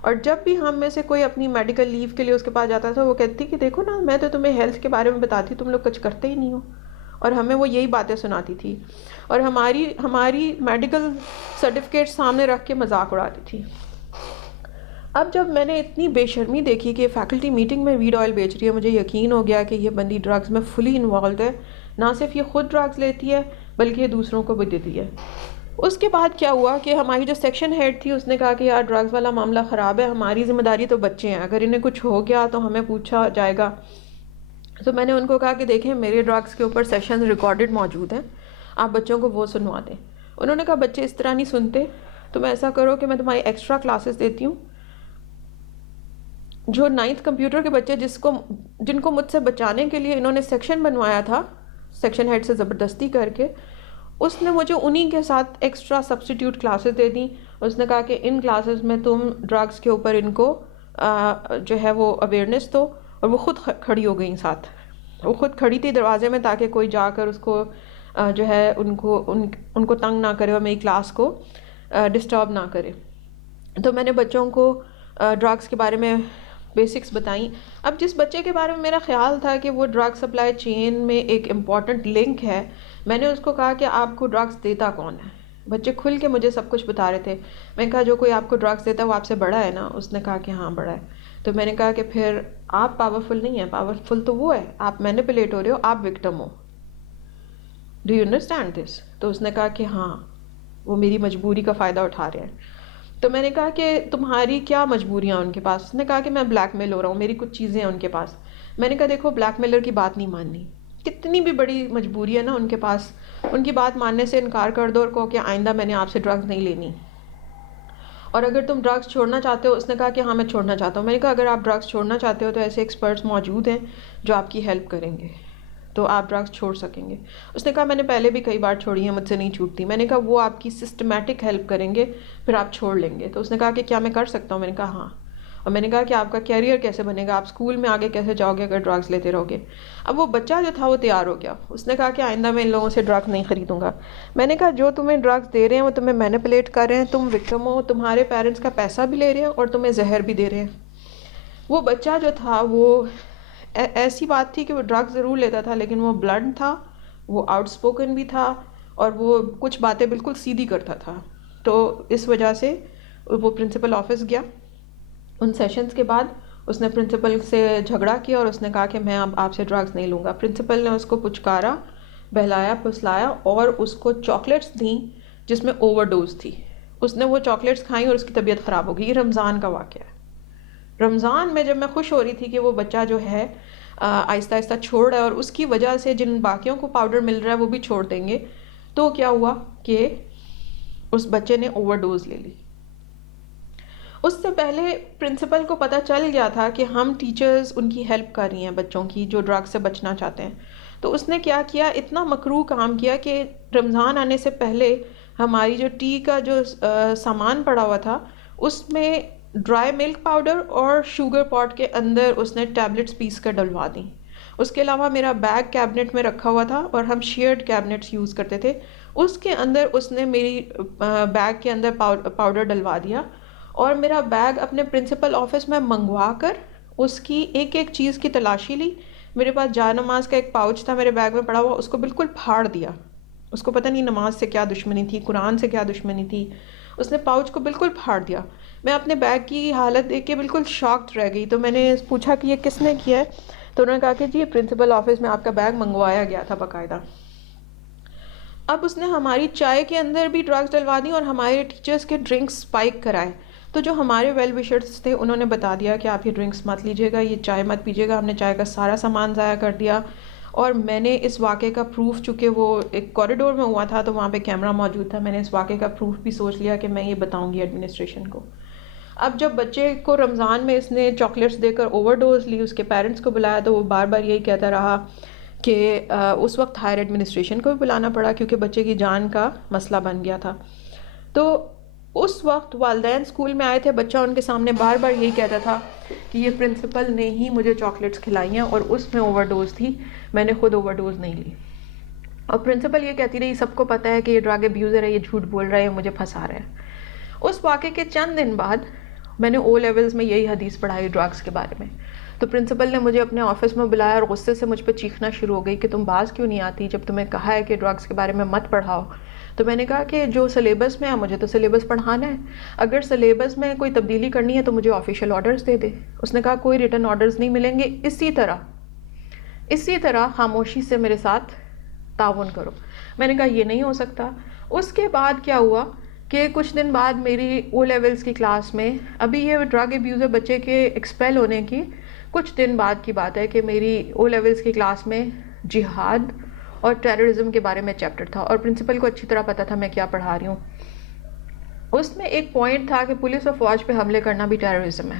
اور جب بھی ہم میں سے کوئی اپنی میڈیکل لیو کے لیے اس کے پاس جاتا تھا وہ کہتی کہ دیکھو نا میں تو تمہیں ہیلتھ کے بارے میں بتاتی ہوں، تم لوگ کچھ کرتے ہی نہیں ہو. اور ہمیں وہ یہی باتیں سناتی تھی اور ہماری میڈیکل سرٹیفکیٹ سامنے رکھ کے مذاق اڑاتی تھی. اب جب میں نے اتنی بے شرمی دیکھی کہ فیکلٹی میٹنگ میں ویڈ آئل بیچ رہی ہے، مجھے یقین ہو گیا کہ یہ بندی ڈرگز میں فلی انوالوڈ ہے. نہ صرف یہ خود ڈرگز لیتی ہے بلکہ یہ دوسروں کو بھی دیتی ہے. اس کے بعد کیا ہوا کہ ہماری جو سیکشن ہیڈ تھی اس نے کہا کہ یار ڈرگز والا معاملہ خراب ہے، ہماری ذمہ داری تو بچے ہیں، اگر انہیں کچھ ہو گیا تو ہمیں پوچھا جائے گا. تو میں نے ان کو کہا کہ دیکھیں میرے ڈرگز کے اوپر سیشن ریکارڈڈ موجود ہیں، آپ بچوں کو وہ سنوا دیں. انہوں نے کہا بچے اس طرح نہیں سنتے، تم ایسا کرو کہ میں تمہاری ایکسٹرا کلاسز دیتی ہوں. جو 9th کمپیوٹر کے بچے جن کو مجھ سے بچانے کے لیے انہوں نے سیکشن بنوایا تھا سیکشن ہیڈ سے زبردستی کر کے، اس نے مجھے انہی کے ساتھ ایکسٹرا سبسٹیٹیوٹ کلاسز دے دیں. اس نے کہا کہ ان کلاسز میں تم ڈرگز کے اوپر ان کو جو ہے وہ اویئرنیس دو. اور وہ خود کھڑی ہو گئیں ساتھ، وہ خود کھڑی تھی دروازے میں تاکہ کوئی جا کر اس کو جو ہے ان کو تنگ نہ کرے اور میری کلاس کو ڈسٹرب نہ کرے. تو میں نے بچوں کو ڈرگز کے بارے میں بیسکس بتائیں. اب جس بچے کے بارے میں میرا خیال تھا کہ وہ ڈرگ سپلائی چین میں ایک امپورٹنٹ لنک ہے، میں نے اس کو کہا کہ آپ کو ڈرگز دیتا کون ہے. بچے کھل کے مجھے سب کچھ بتا رہے تھے. میں نے کہا جو کوئی آپ کو ڈرگز دیتا ہے وہ آپ سے بڑا ہے نا؟ اس نے کہا کہ ہاں بڑا ہے. تو میں نے کہا کہ پھر آپ پاورفل نہیں ہیں، پاورفل تو وہ ہے، آپ مینیپولیٹ ہو رہے ہو، آپ victim who. Do you understand this? تو اس نے کہا کہ ہاں وہ میری مجبوری کا فائدہ اٹھا رہے ہیں. تو میں نے کہا کہ تمہاری کیا مجبوریاں ان کے پاس؟ اس نے کہا کہ میں بلیک میل ہو رہا ہوں، میری کچھ چیزیں ہیں ان کے پاس. میں نے کہا دیکھو بلیک میلر کی بات نہیں ماننی، کتنی بھی بڑی مجبوری ہے نا ان کے پاس، ان کی بات ماننے سے انکار کر دو اور کہو کہ آئندہ میں نے آپ سے ڈرگز نہیں لینی. اور اگر تم ڈرگز چھوڑنا چاہتے ہو، اس نے کہا کہ ہاں میں چھوڑنا چاہتا ہوں. میں نے کہا اگر آپ ڈرگز چھوڑنا چاہتے ہو تو ایسے ایکسپرٹس موجود ہیں جو آپ کی ہیلپ کریں گے، تو آپ ڈرگز چھوڑ سکیں گے. اس نے کہا میں نے پہلے بھی کئی بار چھوڑی ہیں، مجھ سے نہیں چھوٹتی. میں نے کہا وہ آپ کی سسٹمیٹک ہیلپ کریں گے پھر آپ چھوڑ لیں گے. تو اس نے کہا کہ کیا میں کر سکتا ہوں؟ میں نے کہا ہاں. اور میں نے کہا کہ آپ کا کیریئر کیسے بنے گا، آپ اسکول میں آگے کیسے جاؤ گے اگر ڈرگز لیتے رہو گے؟ اب وہ بچہ جو تھا وہ تیار ہو گیا، اس نے کہا کہ آئندہ میں ان لوگوں سے ڈرگ نہیں خریدوں گا. میں نے کہا جو تمہیں ڈرگز دے رہے ہیں وہ تمہیں مینیپولیٹ کر رہے ہیں، تم وکٹم ہو، تمہارے پیرنٹس کا پیسہ بھی لے رہے ہیں اور تمہیں زہر بھی دے رہے ہیں. وہ بچہ جو تھا وہ ایسی بات تھی کہ وہ ڈرگ ضرور لیتا تھا لیکن وہ بلنٹ تھا، وہ آؤٹ اسپوکن بھی تھا اور وہ کچھ باتیں بالکل سیدھی کرتا تھا. تو اس وجہ سے وہ پرنسپل آفس گیا. ان سیشنز کے بعد اس نے پرنسپل سے جھگڑا کیا اور اس نے کہا کہ میں اب آپ سے ڈرگز نہیں لوں گا. پرنسپل نے اس کو پچکارا، بہلایا پھسلایا اور اس کو چاکلیٹس دیں جس میں اوور ڈوز تھی. اس نے وہ چاکلیٹس کھائیں اور اس کی طبیعت خراب ہو گئی. یہ رمضان کا واقعہ ہے. رمضان میں جب میں خوش ہو رہی تھی کہ وہ بچہ جو ہے آہستہ آہستہ چھوڑ رہا ہے اور اس کی وجہ سے جن باقیوں کو پاؤڈر مل رہا ہے وہ بھی چھوڑ دیں گے، تو کیا ہوا کہ اس بچے نے اوور ڈوز لے لی. اس سے پہلے پرنسپل کو پتہ چل گیا تھا کہ ہم ٹیچرز ان کی ہیلپ کر رہی ہیں بچوں کی جو ڈرگ سے بچنا چاہتے ہیں. تو اس نے کیا کیا، اتنا مکروہ کام کیا کہ رمضان آنے سے پہلے ہماری جو ٹی کا جو سامان پڑا ہوا تھا اس میں ڈرائی ملک پاؤڈر اور شوگر پاٹ کے اندر اس نے ٹیبلٹس پیس کر ڈلوا دیں. اس کے علاوہ میرا بیگ کیبنٹ میں رکھا ہوا تھا اور ہم شیئرڈ کیبنٹس یوز کرتے تھے، اس کے اندر اس نے میری بیگ کے اندر پاؤڈر ڈلوا دیا اور میرا بیگ اپنے پرنسپل آفس میں منگوا کر اس کی ایک ایک چیز کی تلاشی لی. میرے پاس جائے نماز کا ایک پاؤچ تھا میرے بیگ میں پڑا ہوا، اس کو بالکل پھاڑ دیا. اس کو پتہ نہیں نماز سے کیا دشمنی تھی، قرآن سے کیا دشمنی تھی، اس نے پاؤچ کو بالکل پھاڑ دیا. میں اپنے بیگ کی حالت دیکھ کے بالکل شاکڈ رہ گئی. تو میں نے پوچھا کہ یہ کس نے کیا ہے؟ تو انہوں نے کہا کہ جی یہ پرنسپل آفس میں آپ کا بیگ منگوایا گیا تھا باقاعدہ. اب اس نے ہماری چائے کے اندر بھی ڈرگس ڈلوا دی اور ہمارے ٹیچرز کے ڈرنکس اسپائک کرائے. تو جو ہمارے ویل وشرز تھے انہوں نے بتا دیا کہ آپ یہ ڈرنکس مت لیجیے گا, یہ چائے مت پیجیے گا. ہم نے چائے کا سارا سامان ضائع کر دیا. اور میں نے اس واقعے کا پروف, چونکہ وہ ایک کوریڈور میں ہوا تھا تو وہاں پہ کیمرہ موجود تھا, میں نے اس واقعے کا پروف بھی سوچ لیا کہ میں یہ بتاؤں گی ایڈمنسٹریشن کو. اب جب بچے کو رمضان میں اس نے چاکلیٹس دے کر اوور ڈوز لی, اس کے پیرنٹس کو بلایا تو وہ بار بار یہی کہتا رہا کہ اس وقت ہائر ایڈمنسٹریشن کو بھی بلانا پڑا کیونکہ بچے کی جان کا مسئلہ بن گیا تھا. تو اس وقت والدین اسکول میں آئے تھے, بچہ ان کے سامنے بار بار یہی کہتا تھا کہ یہ پرنسپل نے ہی مجھے چاکلیٹس کھلائی ہیں اور اس میں اوور ڈوز تھی, میں نے خود اوور ڈوز نہیں لی. اور پرنسپل یہ کہتی رہی سب کو پتہ ہے کہ یہ ڈرگ ابیوزر ہے, یہ جھوٹ بول رہا ہے, مجھے پھنسا رہا ہے. اس واقعے کے چند دن بعد میں نے او لیولز میں یہی حدیث پڑھائی ڈرگس کے بارے میں. تو پرنسپل نے مجھے اپنے آفس میں بلایا اور غصے سے مجھ پہ چیخنا شروع ہو گئی کہ تم باز کیوں نہیں آتی, جب تمہیں کہا ہے کہ ڈرگس کے بارے میں مت پڑھاؤ. تو میں نے کہا کہ جو سلیبس میں ہے مجھے تو سلیبس پڑھانا ہے, اگر سلیبس میں کوئی تبدیلی کرنی ہے تو مجھے آفیشیل آرڈرز دے دے. اس نے کہا کوئی ریٹن آرڈرز نہیں ملیں گے, اسی طرح خاموشی سے میرے ساتھ تعاون کرو. میں نے کہا یہ نہیں ہو سکتا. اس کے بعد کیا ہوا کہ کچھ دن بعد میری او لیولز کی کلاس میں, ابھی یہ ڈرگ ابیوزر بچے کے ایکسپیل ہونے کی کچھ دن بعد کی بات ہے, کہ میری او لیولز کی کلاس میں جہاد اور ٹیررزم کے بارے میں چیپٹر تھا اور پرنسپل کو اچھی طرح پتا تھا میں کیا پڑھا رہی ہوں. اس میں ایک پوائنٹ تھا کہ پولیس اور فوج پہ حملے کرنا بھی ٹیررزم ہے.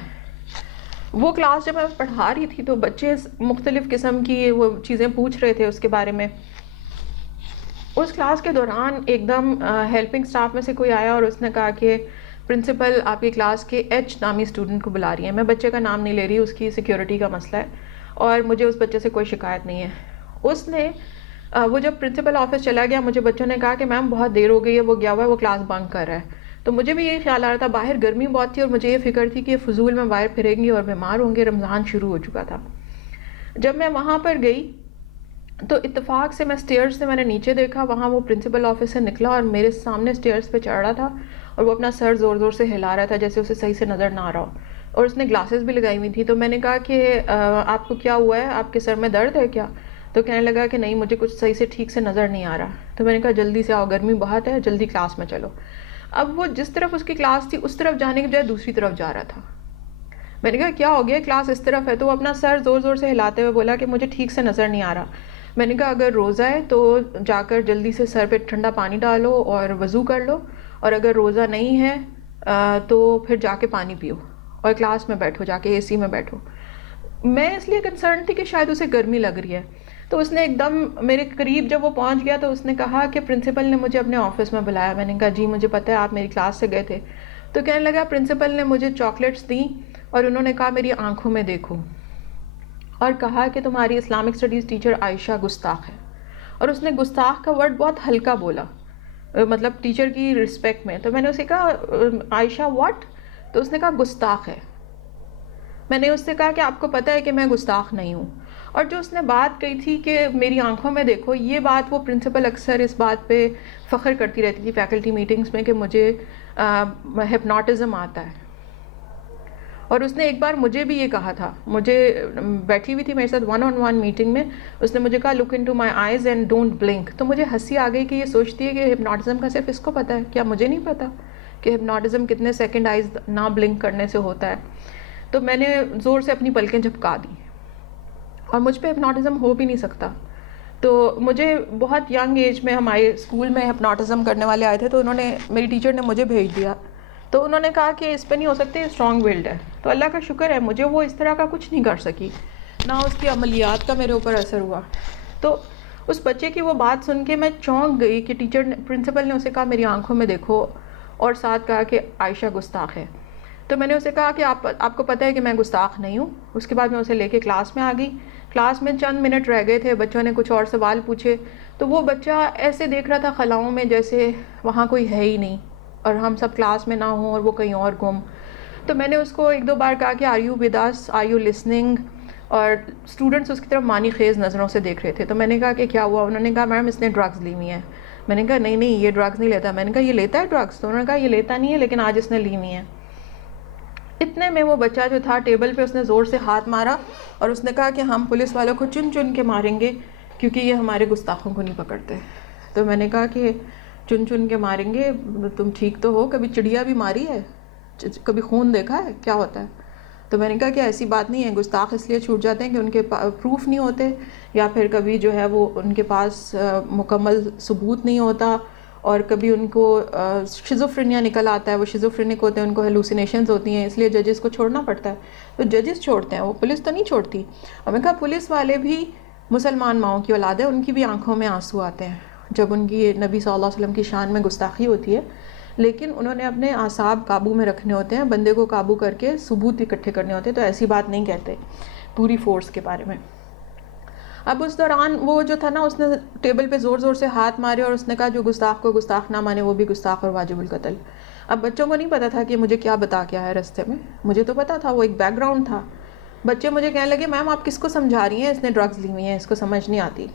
وہ کلاس جب میں پڑھا رہی تھی تو بچے مختلف قسم کی وہ چیزیں پوچھ رہے تھے اس کے بارے میں. اس کلاس کے دوران ایک دم ہیلپنگ سٹاف میں سے کوئی آیا اور اس نے کہا کہ پرنسپل آپ کی کلاس کے ایچ نامی اسٹوڈنٹ کو بلا رہی ہیں. میں بچے کا نام نہیں لے رہی, اس کی سیکیورٹی کا مسئلہ ہے اور مجھے اس بچے سے کوئی شکایت نہیں ہے. اس نے وہ جب پرنسپل آفس چلا گیا, مجھے بچوں نے کہا کہ میم بہت دیر ہو گئی ہے, وہ گیا ہوا ہے, وہ کلاس بنک کر رہا ہے. تو مجھے بھی یہی خیال آ رہا تھا, باہر گرمی بہت تھی اور مجھے یہ فکر تھی کہ یہ فضول میں باہر پھریں گی اور بیمار ہوں گے, رمضان شروع ہو چکا تھا. جب میں وہاں پر گئی تو اتفاق سے میں سٹیئرز سے میں نے نیچے دیکھا, وہاں وہ پرنسپل آفس سے نکلا اور میرے سامنے سٹیئرز پہ چڑھ رہا تھا اور وہ اپنا سر زور زور سے ہلا رہا تھا جیسے اسے صحیح سے نظر نہ آ رہا ہو, اور اس نے گلاسز بھی لگائی ہوئی تھی. تو میں نے کہا کہ آپ کو کیا ہوا ہے, آپ کے سر میں درد ہے کیا؟ تو کہنے لگا کہ نہیں مجھے کچھ صحیح سے ٹھیک سے نظر نہیں آ رہا. تو میں نے کہا جلدی سے آؤ, گرمی بہت ہے, جلدی کلاس میں چلو. اب وہ جس طرف اس کی کلاس تھی اس طرف جانے کے بجائے دوسری طرف جا رہا تھا. میں نے کہا کیا ہو گیا, کلاس اس طرف ہے. تو وہ اپنا سر زور زور سے ہلاتے ہوئے بولا کہ مجھے ٹھیک سے نظر نہیں آ رہا. میں نے کہا اگر روزہ ہے تو جا کر جلدی سے سر پہ ٹھنڈا پانی ڈالو اور وضو کر لو, اور اگر روزہ نہیں ہے تو پھر جا کے پانی پیو اور کلاس میں بیٹھو, جا کے اے سی میں بیٹھو. میں اس لیے کنسرن تھی کہ شاید اسے گرمی لگ رہی ہے. تو اس نے ایک دم میرے قریب جب وہ پہنچ گیا تو اس نے کہا کہ پرنسپل نے مجھے اپنے آفس میں بلایا. میں نے کہا جی مجھے پتہ ہے, آپ میری کلاس سے گئے تھے. تو کہنے لگا پرنسپل نے مجھے چاکلیٹس دیں اور انہوں نے کہا میری آنکھوں میں دیکھو, اور کہا کہ تمہاری اسلامک اسٹڈیز ٹیچر عائشہ گستاخ ہے. اور اس نے گستاخ کا ورڈ بہت ہلکا بولا, مطلب ٹیچر کی رسپیکٹ میں. تو میں نے اسے کہا عائشہ واٹ؟ تو اس نے کہا گستاخ ہے. میں نے اس سے کہا کہ آپ کو پتہ ہے کہ میں گستاخ نہیں ہوں. اور جو اس نے بات کہی تھی کہ میری آنکھوں میں دیکھو, یہ بات وہ پرنسپل اکثر اس بات پہ فخر کرتی رہتی تھی فیکلٹی میٹنگز میں کہ مجھے ہپنوٹزم آتا ہے. اور اس نے ایک بار مجھے بھی یہ کہا تھا, مجھے بیٹھی ہوئی تھی میرے ساتھ 1-on-1 میٹنگ میں, اس نے مجھے کہا look into my eyes and don't blink. تو مجھے ہنسی آ گئی کہ یہ سوچتی ہے کہ ہپنوٹزم کا صرف اس کو پتہ ہے, کیا مجھے نہیں پتہ کہ ہپنوٹزم کتنے سیکنڈ آئیز نہ بلنک کرنے سے ہوتا ہے. تو میں نے زور سے اپنی پلکیں جھپکا دی, اور مجھ پہ ہپنوٹزم ہو بھی نہیں سکتا. تو مجھے بہت ینگ ایج میں ہمارے اسکول میں ہپنوٹزم کرنے والے آئے تھے, تو انہوں نے, میری ٹیچر نے مجھے بھیج دیا. تو انہوں نے کہا کہ اس پہ نہیں ہو سکتے, اسٹرانگ ولڈ ہے. تو اللہ کا شکر ہے مجھے وہ اس طرح کا کچھ نہیں کر سکی, نہ اس کی عملیات کا میرے اوپر اثر ہوا. تو اس بچے کی وہ بات سن کے میں چونک گئی کہ ٹیچر نے, پرنسپل نے اسے کہا میری آنکھوں میں دیکھو, اور ساتھ کہا کہ عائشہ گستاخ ہے. تو میں نے اسے کہا کہ آپ کو پتہ ہے کہ میں گستاخ نہیں ہوں. اس کے بعد میں اسے لے کے کلاس میں آ گئی. کلاس میں چند منٹ رہ گئے تھے, بچوں نے کچھ اور سوال پوچھے, تو وہ بچہ ایسے دیکھ رہا تھا خلاؤں میں جیسے وہاں کوئی ہے ہی نہیں اور ہم سب کلاس میں نہ ہوں اور وہ کہیں اور گم. تو میں نے اس کو 1-2 بار کہا کہ are you with us, are you listening, اور اسٹوڈنٹس اس کی طرف مانی خیز نظروں سے دیکھ رہے تھے. تو میں نے کہا کہ کیا ہوا؟ انہوں نے کہا میم اس نے ڈرگز لی ہوئی ہیں. میں نے کہا نہیں یہ ڈرگس نہیں لیتا. میں نے کہا یہ لیتا ہے ڈرگس؟ تو انہوں نے کہا یہ لیتا نہیں ہے لیکن آج اس نے لی نہیں ہے. اتنے میں وہ بچہ جو تھا ٹیبل پہ اس نے زور سے ہاتھ مارا اور اس نے کہا کہ ہم پولیس والوں کو چن چن کے ماریں گے کیونکہ یہ ہمارے گستاخوں کو نہیں پکڑتے. تو میں نے کہا کہ چن چن کے ماریں گے؟ تم ٹھیک تو ہو؟ کبھی چڑیا بھی ماری ہے؟ کبھی خون دیکھا ہے کیا ہوتا ہے؟ تو میں نے کہا کہ ایسی بات نہیں ہے. گستاخ اس لیے چھوٹ جاتے ہیں کہ ان کے پروف نہیں ہوتے یا پھر کبھی جو ہے وہ ان کے پاس مکمل ثبوت نہیں ہوتا اور کبھی ان کو شیزوفرینیا نکل آتا ہے. وہ شیزوفرینک ہوتے ہیں, ان کو ہیلوسینیشنز ہوتی ہیں, اس لیے ججز کو چھوڑنا پڑتا ہے. تو ججز چھوڑتے ہیں, وہ پولیس تو نہیں چھوڑتی. اور میں کہا پولیس والے بھی مسلمان ماؤں کی اولاد ہیں, ان کی بھی آنکھوں میں آنسو آتے ہیں جب ان کی نبی صلی اللہ علیہ وسلم کی شان میں گستاخی ہوتی ہے, لیکن انہوں نے اپنے اعصاب قابو میں رکھنے ہوتے ہیں, بندے کو قابو کر کے ثبوت اکٹھے کرنے ہوتے ہیں. تو ایسی بات نہیں کہتے پوری فورس کے بارے میں. اب اس دوران وہ جو تھا نا, اس نے ٹیبل پہ زور زور سے ہاتھ مارے اور اس نے کہا جو گستاخ کو گستاخ نہ مانے وہ بھی گستاخ اور واجب القتل. اب بچوں کو نہیں پتا تھا کہ مجھے کیا بتا کے آیا ہے رستے میں, مجھے تو پتا تھا, وہ ایک بیک گراؤنڈ تھا. بچے مجھے کہنے لگے میم آپ کس کو سمجھا رہی ہیں, اس نے ڈرگز لی ہوئی ہیں, اس کو سمجھ نہیں آتی.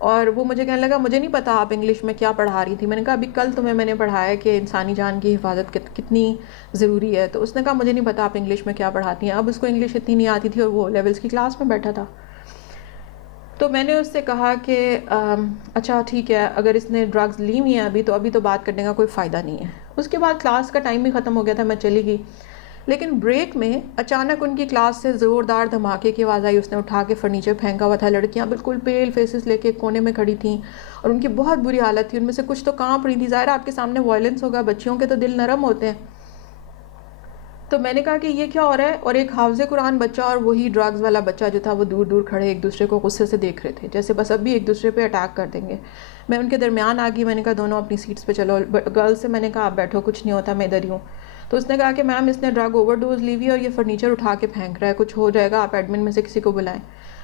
اور وہ مجھے کہنے لگا مجھے نہیں پتا آپ انگلش میں کیا پڑھا رہی تھی. میں نے کہا ابھی کل تمہیں میں نے پڑھایا کہ انسانی جان کی حفاظت کتنی ضروری ہے. تو اس نے کہا مجھے نہیں پتا آپ انگلش میں کیا پڑھاتی ہیں. اب اس کو انگلش اتنی نہیں آتی تھی اور وہ لیولز کی کلاس میں بیٹھا تھا. تو میں نے اس سے کہا کہ اچھا ٹھیک ہے, اگر اس نے ڈرگز لی ہوئی ہیں ابھی تو بات کرنے کا کوئی فائدہ نہیں ہے. اس کے بعد کلاس کا ٹائم بھی ختم ہو گیا تھا, میں چلی گئی. لیکن بریک میں اچانک ان کی کلاس سے زوردار دھماکے کی آواز آئی. اس نے اٹھا کے فرنیچر پھینکا ہوا تھا. لڑکیاں بالکل پیل فیسز لے کے کونے میں کھڑی تھیں اور ان کی بہت بری حالت تھی. ان میں سے کچھ تو کانپ رہی تھی. ظاہر آپ کے سامنے وائلنس ہوگا, بچیوں کے تو دل نرم ہوتے ہیں. تو میں نے کہا کہ یہ کیا ہو رہا ہے, اور ایک حافظ قرآن بچہ اور وہی ڈرگز والا بچہ جو تھا وہ دور دور کھڑے ایک دوسرے کو غصے سے دیکھ رہے تھے, جیسے بس اب بھی ایک دوسرے پہ اٹیک کر دیں گے. میں ان کے درمیان آ گئی. میں نے کہا دونوں اپنی سیٹس پہ چلو. گرلز سے میں نے کہا آپ بیٹھو, کچھ نہیں ہوتا, میں ادھر ہی ہوں. تو اس نے کہا کہ میم اس نے ڈرگ اوور ڈوز لی ہوئی ہے اور یہ فرنیچر اٹھا کے پھینک رہا ہے, کچھ ہو جائے گا, آپ ایڈمن میں سے کسی کو بلائیں.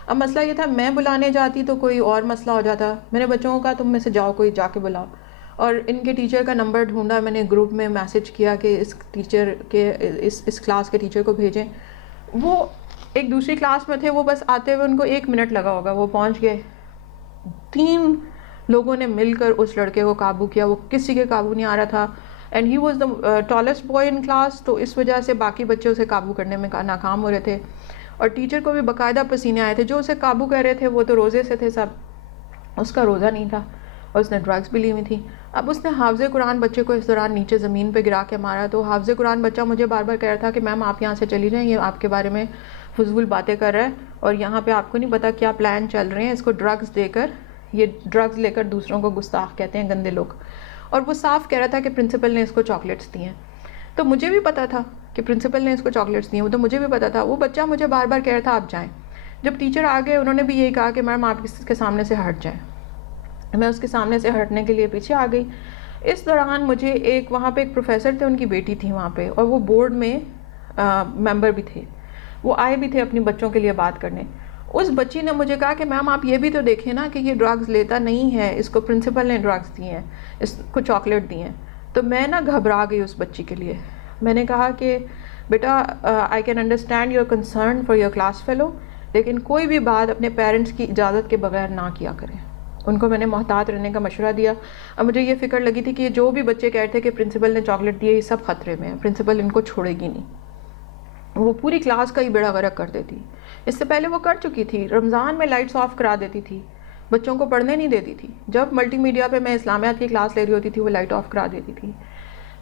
اب مسئلہ یہ تھا میں بلانے جاتی تو کوئی اور مسئلہ ہو جاتا. میرے بچوں کو کہا تم میں سے جاؤ, کوئی جا کے بلاؤ. اور ان کے ٹیچر کا نمبر ڈھونڈا میں نے, گروپ میں میسج کیا کہ اس ٹیچر کے اس کلاس کے ٹیچر کو بھیجیں. وہ ایک دوسری کلاس میں تھے, وہ بس آتے ہوئے ان کو 1 منٹ لگا ہوگا, وہ پہنچ گئے. 3 لوگوں نے مل کر اس لڑکے کو قابو کیا. وہ کسی کے قابو نہیں آ رہا تھا. And he was the tallest boy in class, تو اس وجہ سے باقی بچے اسے قابو کرنے میں ناکام ہو رہے تھے. اور ٹیچر کو بھی باقاعدہ پسینے آئے تھے. جو اسے قابو کر رہے تھے وہ تو روزے سے تھے سب, اس کا روزہ نہیں تھا اور اس نے ڈرگز بھی لی ہوئی تھی. اب اس نے حافظ قرآن بچے کو اس دوران نیچے زمین پہ گرا کے مارا. تو حافظ قرآن بچہ مجھے بار بار کہہ رہا تھا کہ میم آپ یہاں سے چلی جائیں, یہ آپ کے بارے میں فضول باتیں کر رہا ہے اور یہاں پہ آپ کو نہیں پتا کیا پلان چل رہے ہیں. اس کو ڈرگز دے کر, یہ ڈرگز لے کر دوسروں کو گستاخ کہتے ہیں, گندے لوگ. اور وہ صاف کہہ رہا تھا کہ پرنسپل نے اس کو چاکلیٹس دی ہیں. تو مجھے بھی پتا تھا کہ پرنسپل نے اس کو چاکلیٹس دی ہیں, وہ تو مجھے بھی پتا تھا. وہ بچہ مجھے بار بار کہہ رہا تھا آپ جائیں. جب ٹیچر آ گئے انہوں نے بھی یہی کہا کہ میم آپ اس کے سامنے سے ہٹ جائیں. میں اس کے سامنے سے ہٹنے کے لیے پیچھے آ گئی. اس دوران مجھے وہاں پہ ایک پروفیسر تھے, ان کی بیٹی تھی وہاں پہ, اور وہ بورڈ میں ممبر بھی تھے. وہ آئے بھی تھے اپنی بچوں کے لیے بات کرنے. اس بچی نے مجھے کہا کہ میم آپ یہ بھی تو دیکھیں نا کہ یہ ڈرگز لیتا نہیں ہے, اس کو پرنسپل نے ڈرگز دی ہیں, اس کو چاکلیٹ دی ہیں. تو میں نا گھبرا گئی اس بچی کے لیے. میں نے کہا کہ بیٹا I can understand your concern for your class fellow, لیکن کوئی بھی بات اپنے پیرنٹس کی اجازت کے بغیر نہ کیا کریں. ان کو میں نے محتاط رہنے کا مشورہ دیا. اب مجھے یہ فکر لگی تھی کہ جو بھی بچے کہتے تھے کہ پرنسپل نے چاکلیٹ دی ہے, یہ سب خطرے میں ہیں, پرنسپل ان کو چھوڑے گی نہیں, وہ پوری کلاس کا ہی بیڑا غرق کر دیتی. اس سے پہلے وہ کر چکی تھی, رمضان میں لائٹس آف کرا دیتی تھی, بچوں کو پڑھنے نہیں دیتی تھی. جب ملٹی میڈیا پہ میں اسلامیات کی کلاس لے رہی ہوتی تھی وہ لائٹ آف کرا دیتی تھی.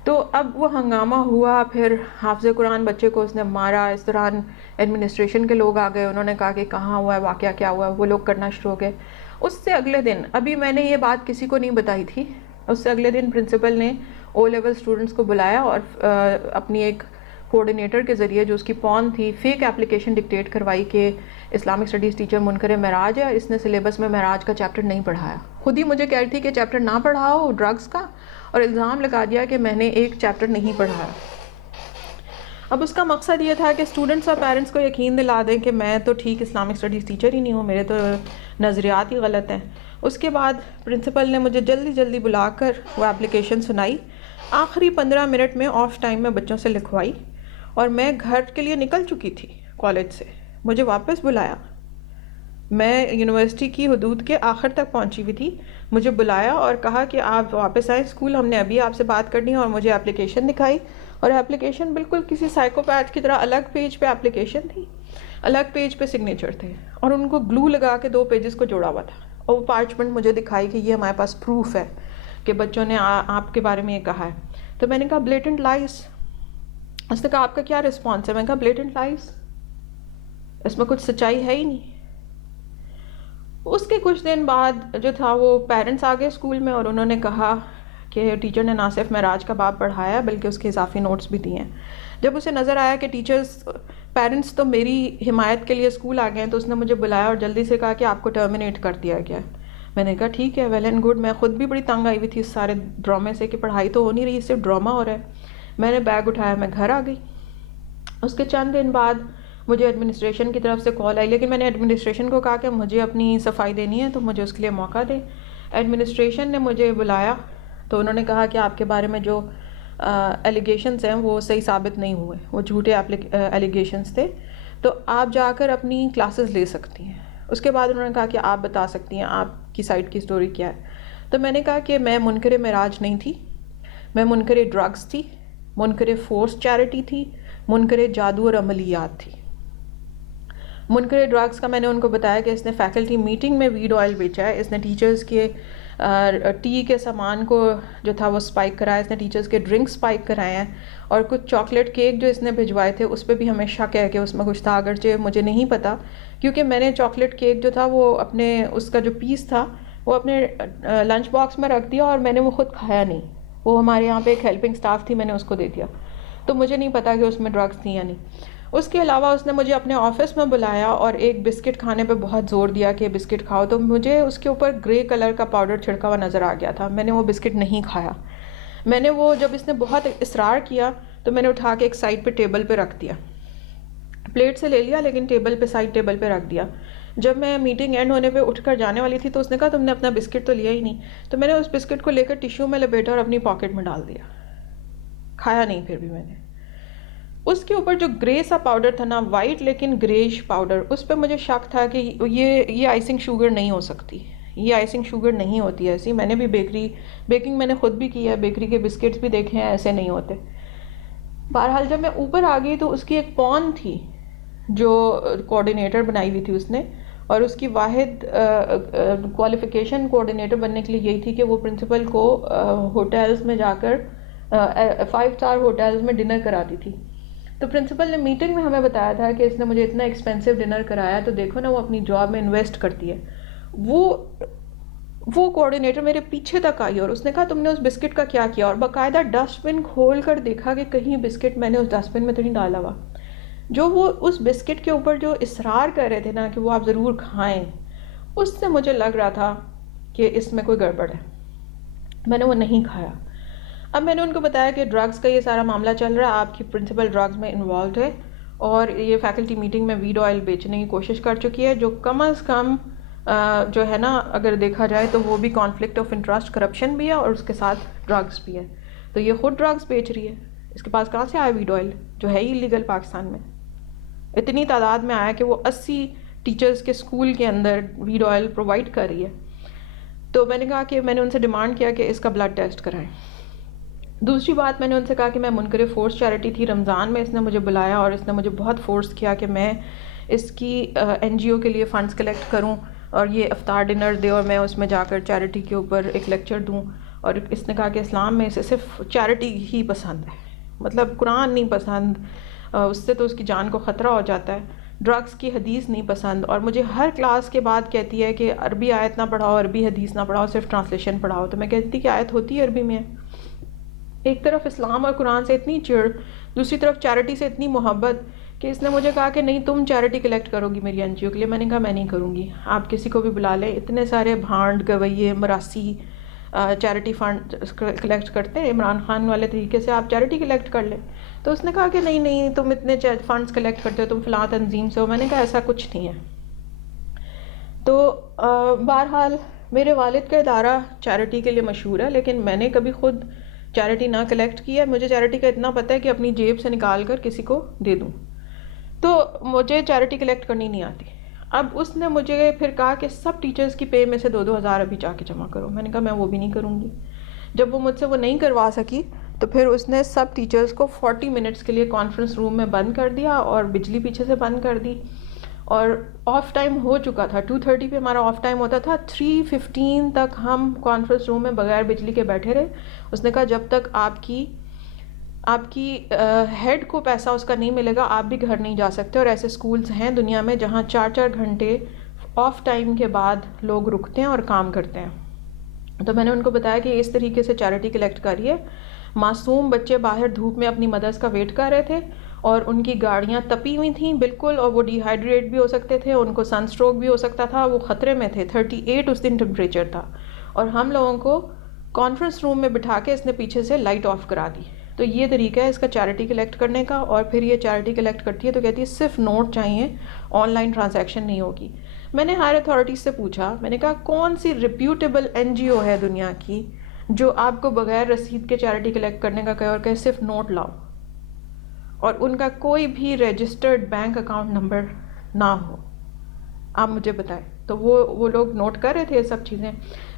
تو اب وہ ہنگامہ ہوا, پھر حافظ قرآن بچے کو اس نے مارا. اس دوران ایڈمنسٹریشن کے لوگ آ گئے, انہوں نے کہا کہ کہاں ہوا ہے, واقعہ کیا ہوا ہے. وہ لوگ کرنا شروع ہو گئے. اس سے اگلے دن, ابھی میں نے یہ بات کسی کو نہیں بتائی تھی, اس سے اگلے دن پرنسپل نے او لیول اسٹوڈنٹس کو بلایا اور اپنی ایک کوآرڈینیٹر کے ذریعے جو اس کی پون تھی, فیک اپلیکیشن ڈکٹیٹ کروائی کہ اسلامک اسٹڈیز ٹیچر منکر معراج ہے, اس نے سلیبس میں معراج کا چیپٹر نہیں پڑھایا. خود ہی مجھے کہہ رہی تھی کہ چیپٹر نہ پڑھاؤ ڈرگس کا, اور الزام لگا دیا کہ میں نے ایک چیپٹر نہیں پڑھایا. اب اس کا مقصد یہ تھا کہ اسٹوڈنٹس اور پیرنٹس کو یقین دلا دیں کہ میں تو ٹھیک اسلامک اسٹڈیز ٹیچر ہی نہیں ہوں, میرے تو نظریات ہی غلط ہیں. اس کے بعد پرنسپل نے مجھے جلدی بلا کر وہ اپلیکیشن سنائی. آخری 15 منٹ میں آف ٹائم میں بچوں سے لکھوائی, اور میں گھر کے لیے نکل چکی تھی کالج سے. مجھے واپس بلایا. میں یونیورسٹی کی حدود کے آخر تک پہنچی ہوئی تھی. مجھے بلایا اور کہا کہ آپ واپس آئیں اسکول، ہم نے ابھی آپ سے بات کرنی ہے، اور مجھے اپلیکیشن دکھائی، اور اپلیکیشن بالکل کسی سائیکوپیتھ کی طرح الگ پیج پہ اپلیکیشن تھی، الگ پیج پہ سگنیچر تھے، اور ان کو گلو لگا کے 2 پیجز کو جوڑا ہوا تھا، اور وہ پارچمنٹ مجھے دکھائی کہ یہ ہمارے پاس پروف ہے کہ بچوں نے آپ کے بارے میں یہ کہا ہے۔ تو میں نے کہا بلیٹنٹ لائز۔ اس نے کہا آپ کا کیا رسپانس ہے؟ میں نے کہا بلیٹنٹ لائز، اس میں کچھ سچائی ہے ہی نہیں۔ اس کے کچھ دن بعد جو تھا وہ پیرنٹس آ گئے اسکول میں، اور انہوں نے کہا کہ ٹیچر نے نہ صرف معراج کا باب پڑھایا بلکہ اس کے اضافی نوٹس بھی دیے ہیں۔ جب اسے نظر آیا کہ پیرنٹس تو میری حمایت کے لیے اسکول آ گئے ہیں، تو اس نے مجھے بلایا اور جلدی سے کہا کہ آپ کو ٹرمینیٹ کر دیا گیا ہے۔ میں نے کہا ٹھیک ہے، ویل اینڈ گڈ۔ میں خود بھی بڑی تنگ آئی ہوئی تھی اس سارے ڈرامے سے کہ پڑھائی تو ہو نہیں رہی، صرف ڈرامہ ہو رہا ہے۔ میں نے بیگ اٹھایا، میں گھر آ گئی۔ اس کے چند دن بعد مجھے ایڈمنسٹریشن کی طرف سے کال آئی، لیکن میں نے ایڈمنسٹریشن کو کہا کہ مجھے اپنی صفائی دینی ہے تو مجھے اس کے لیے موقع دیں۔ ایڈمنسٹریشن نے مجھے بلایا تو انہوں نے کہا کہ آپ کے بارے میں جو ایلیگیشنز ہیں وہ صحیح ثابت نہیں ہوئے، وہ جھوٹے ایلیگیشنز تھے، تو آپ جا کر اپنی کلاسز لے سکتی ہیں۔ اس کے بعد انہوں نے کہا کہ آپ بتا سکتی ہیں آپ کی سائٹ کی سٹوری کیا ہے۔ تو میں نے کہا کہ میں منکر معراج نہیں تھی، میں منکر ڈرگز تھی، منکر فورس چیریٹی تھی، منکر جادو اور عملیات تھی۔ منکر ڈرگز کا میں نے ان کو بتایا کہ اس نے فیکلٹی میٹنگ میں ویڈ آئل بیچا ہے، اس نے ٹیچرز کے ٹی کے سامان کو جو تھا وہ اسپائک کرایا، اس نے ٹیچرز کے ڈرنک اسپائک کرائے ہیں، اور کچھ چاکلیٹ کیک جو اس نے بھجوائے تھے اس پہ بھی ہمیں شک ہے کہ اس میں کچھ تھا، اگرچہ مجھے نہیں پتا کیونکہ میں نے چاکلیٹ کیک جو تھا وہ اپنے اس کا جو پیس تھا وہ اپنے لنچ باکس میں رکھ دیا، اور میں نے وہ خود کھایا نہیں، وہ ہمارے یہاں پہ ایک ہیلپنگ سٹاف تھی، میں نے اس کو دے دیا، تو مجھے نہیں پتا کہ اس میں ڈرگز تھیں یا نہیں۔ اس کے علاوہ اس نے مجھے اپنے آفس میں بلایا اور ایک بسکٹ کھانے پہ بہت زور دیا کہ بسکٹ کھاؤ، تو مجھے اس کے اوپر گرے کلر کا پاؤڈر چھڑکا ہوا نظر آ گیا تھا، میں نے وہ بسکٹ نہیں کھایا۔ میں نے وہ جب اس نے بہت اصرار کیا تو میں نے اٹھا کے ایک سائڈ پہ ٹیبل پہ رکھ دیا، پلیٹ سے لے لیا لیکن ٹیبل پہ سائڈ ٹیبل پہ رکھ دیا۔ جب میں میٹنگ اینڈ ہونے پہ اٹھ کر جانے والی تھی تو اس نے کہا تم نے اپنا بسکٹ تو لیا ہی نہیں، تو میں نے اس بسکٹ کو لے کر ٹیشو میں لپیٹا اور اپنی پاکٹ میں ڈال دیا، کھایا نہیں پھر بھی میں نے۔ اس کے اوپر جو گرے سا پاؤڈر تھا نا، وائٹ لیکن گریش پاؤڈر، اس پہ مجھے شک تھا کہ یہ آئسنگ شوگر نہیں ہو سکتی، یہ آئسنگ شوگر نہیں ہوتی ایسی۔ میں نے بھی بیکنگ میں نے خود بھی کی ہے، بیکری کے بسکٹس بھی دیکھے ہیں، ایسے نہیں ہوتے۔ بہرحال جب میں اوپر آ گئی تو اس کی ایک پون تھی جو کوآرڈینیٹر بنائی ہوئی تھی اس نے، اور اس کی واحد کوالیفیکیشن کوآرڈینیٹر بننے کے لیے یہی تھی کہ وہ پرنسپل کو ہوٹلز میں جا کر 5 اسٹار ہوٹلز میں ڈنر کراتی تھی۔ تو پرنسپل نے میٹنگ میں ہمیں بتایا تھا کہ اس نے مجھے اتنا ایکسپینسو ڈنر کرایا، تو دیکھو نا وہ اپنی جاب میں انویسٹ کرتی ہے۔ وہ کوآرڈینیٹر میرے پیچھے تک آئی اور اس نے کہا تم نے اس بسکٹ کا کیا کیا، اور باقاعدہ ڈسٹ بن کھول کر دیکھا کہ کہیں بسکٹ میں نے اس ڈسٹ بن میں تو نہیں ڈالا ہوا۔ جو وہ اس بسکٹ کے اوپر جو اصرار کر رہے تھے نا کہ وہ آپ ضرور کھائیں، اس سے مجھے لگ رہا تھا کہ اس میں کوئی گڑبڑ ہے، میں نے وہ نہیں کھایا۔ اب میں نے ان کو بتایا کہ ڈرگز کا یہ سارا معاملہ چل رہا ہے، آپ کی پرنسپل ڈرگز میں انوالوڈ ہے اور یہ فیکلٹی میٹنگ میں ویڈ آئل بیچنے کی کوشش کر چکی ہے، جو کم از کم جو ہے نا اگر دیکھا جائے تو وہ بھی کانفلکٹ آف انٹرسٹ، کرپشن بھی ہے اور اس کے ساتھ ڈرگز بھی ہے۔ تو یہ خود ڈرگز بیچ رہی ہے، اس کے پاس کہاں سے آیا ویڈ آئل جو ہے ہی لیگل پاکستان میں؟ اتنی تعداد میں آیا کہ وہ 80 ٹیچرز کے اسکول کے اندر ویڈ آئل پرووائڈ کر رہی ہے۔ تو میں نے کہا کہ میں نے ان سے ڈیمانڈ کیا کہ اس کا بلڈ ٹیسٹ کرائیں۔ دوسری بات میں نے ان سے کہا کہ میں منکر فورس چیریٹی تھی، رمضان میں اس نے مجھے بلایا اور اس نے مجھے بہت فورس کیا کہ میں اس کی این جی او کے لیے فنڈز کلیکٹ کروں اور یہ افطار ڈنر دے اور میں اس میں جا کر چیریٹی کے اوپر ایک لیکچر دوں، اور اس نے کہا کہ اسلام میں اسے صرف چیریٹی ہی پسند ہے، مطلب قرآن نہیں پسند، اس سے تو اس کی جان کو خطرہ ہو جاتا ہے، ڈرگز کی حدیث نہیں پسند، اور مجھے ہر کلاس کے بعد کہتی ہے کہ عربی آیت نہ پڑھاؤ، عربی حدیث نہ پڑھاؤ، صرف ٹرانسلیشن پڑھاؤ۔ تو میں کہتی کہ آیت ہوتی ہے عربی میں۔ ایک طرف اسلام اور قرآن سے اتنی چڑ، دوسری طرف چیریٹی سے اتنی محبت کہ اس نے مجھے کہا کہ نہیں تم چیریٹی کلیکٹ کرو گی میری این جی او کے لیے۔ میں نے کہا میں نہیں کروں گی، آپ کسی کو بھی بلا لیں، اتنے سارے بھانڈ گویے مراسی چیریٹی فنڈ کلیکٹ کرتے ہیں عمران خان والے طریقے سے، آپ چیریٹی کلیکٹ کر لیں۔ تو اس نے کہا کہ نہیں نہیں تم اتنے فنڈز کلیکٹ کرتے ہو، تم فلاں تنظیم سے ہو۔ میں نے کہا ایسا کچھ نہیں ہے۔ تو بہرحال میرے والد کا ادارہ چیریٹی کے لیے مشہور ہے، لیکن میں نے کبھی خود چیریٹی نہ کلیکٹ کی ہے۔ مجھے چیریٹی کا اتنا پتہ ہے کہ اپنی جیب سے نکال کر کسی کو دے دوں، تو مجھے چیریٹی کلیکٹ کرنی نہیں آتی۔ اب اس نے مجھے پھر کہا کہ سب ٹیچرز کی پے میں سے 2,000 ابھی جا کے جمع کرو. میں نے کہا میں وہ بھی نہیں کروں گی. جب وہ مجھ سے وہ نہیں کروا سکی تو پھر اس نے سب ٹیچرز کو 40 منٹس کے لیے کانفرنس روم میں بند کر دیا اور بجلی پیچھے سے بند کر دی. اور آف ٹائم ہو چکا تھا, 2:30 پہ ہمارا آف ٹائم ہوتا تھا, 3:15 تک ہم کانفرنس روم میں بغیر بجلی کے بیٹھے رہے. اس نے کہا جب تک آپ کی ہیڈ کو پیسہ اس کا نہیں ملے گا آپ بھی گھر نہیں جا سکتے. اور ایسے سکولز ہیں دنیا میں جہاں 4 گھنٹے آف ٹائم کے بعد لوگ رکتے ہیں اور کام کرتے ہیں. تو میں نے ان کو بتایا کہ اس طریقے سے چیریٹی کلیکٹ کریے. معصوم بچے باہر دھوپ میں اپنی مدرس کا ویٹ کر رہے تھے اور ان کی گاڑیاں تپی ہوئی تھیں بالکل, اور وہ ڈی ہائیڈریٹ بھی ہو سکتے تھے, ان کو سن اسٹروک بھی ہو سکتا تھا, وہ خطرے میں تھے. 38 اس دن ٹمپریچر تھا اور ہم لوگوں کو کانفرنس روم میں بٹھا کے اس نے پیچھے سے لائٹ آف کرا دی. تو یہ طریقہ ہے اس کا چیریٹی کلیکٹ کرنے کا. اور پھر یہ چیریٹی کلیکٹ کرتی ہے تو کہتی ہے صرف نوٹ چاہیے, آن لائن ٹرانزیکشن نہیں ہوگی. میں نے ہائر اتھارٹیز سے پوچھا, میں نے کہا کون سی ریپیوٹیبل NGO ہے دنیا کی جو آپ کو بغیر رسید کے چیریٹی کلیکٹ کرنے کا کہے اور کہے صرف نوٹ لاؤ, اور ان کا کوئی بھی رجسٹرڈ بینک اکاؤنٹ نمبر نہ ہو, آپ مجھے بتائیں. تو وہ لوگ نوٹ کر رہے تھے یہ سب چیزیں.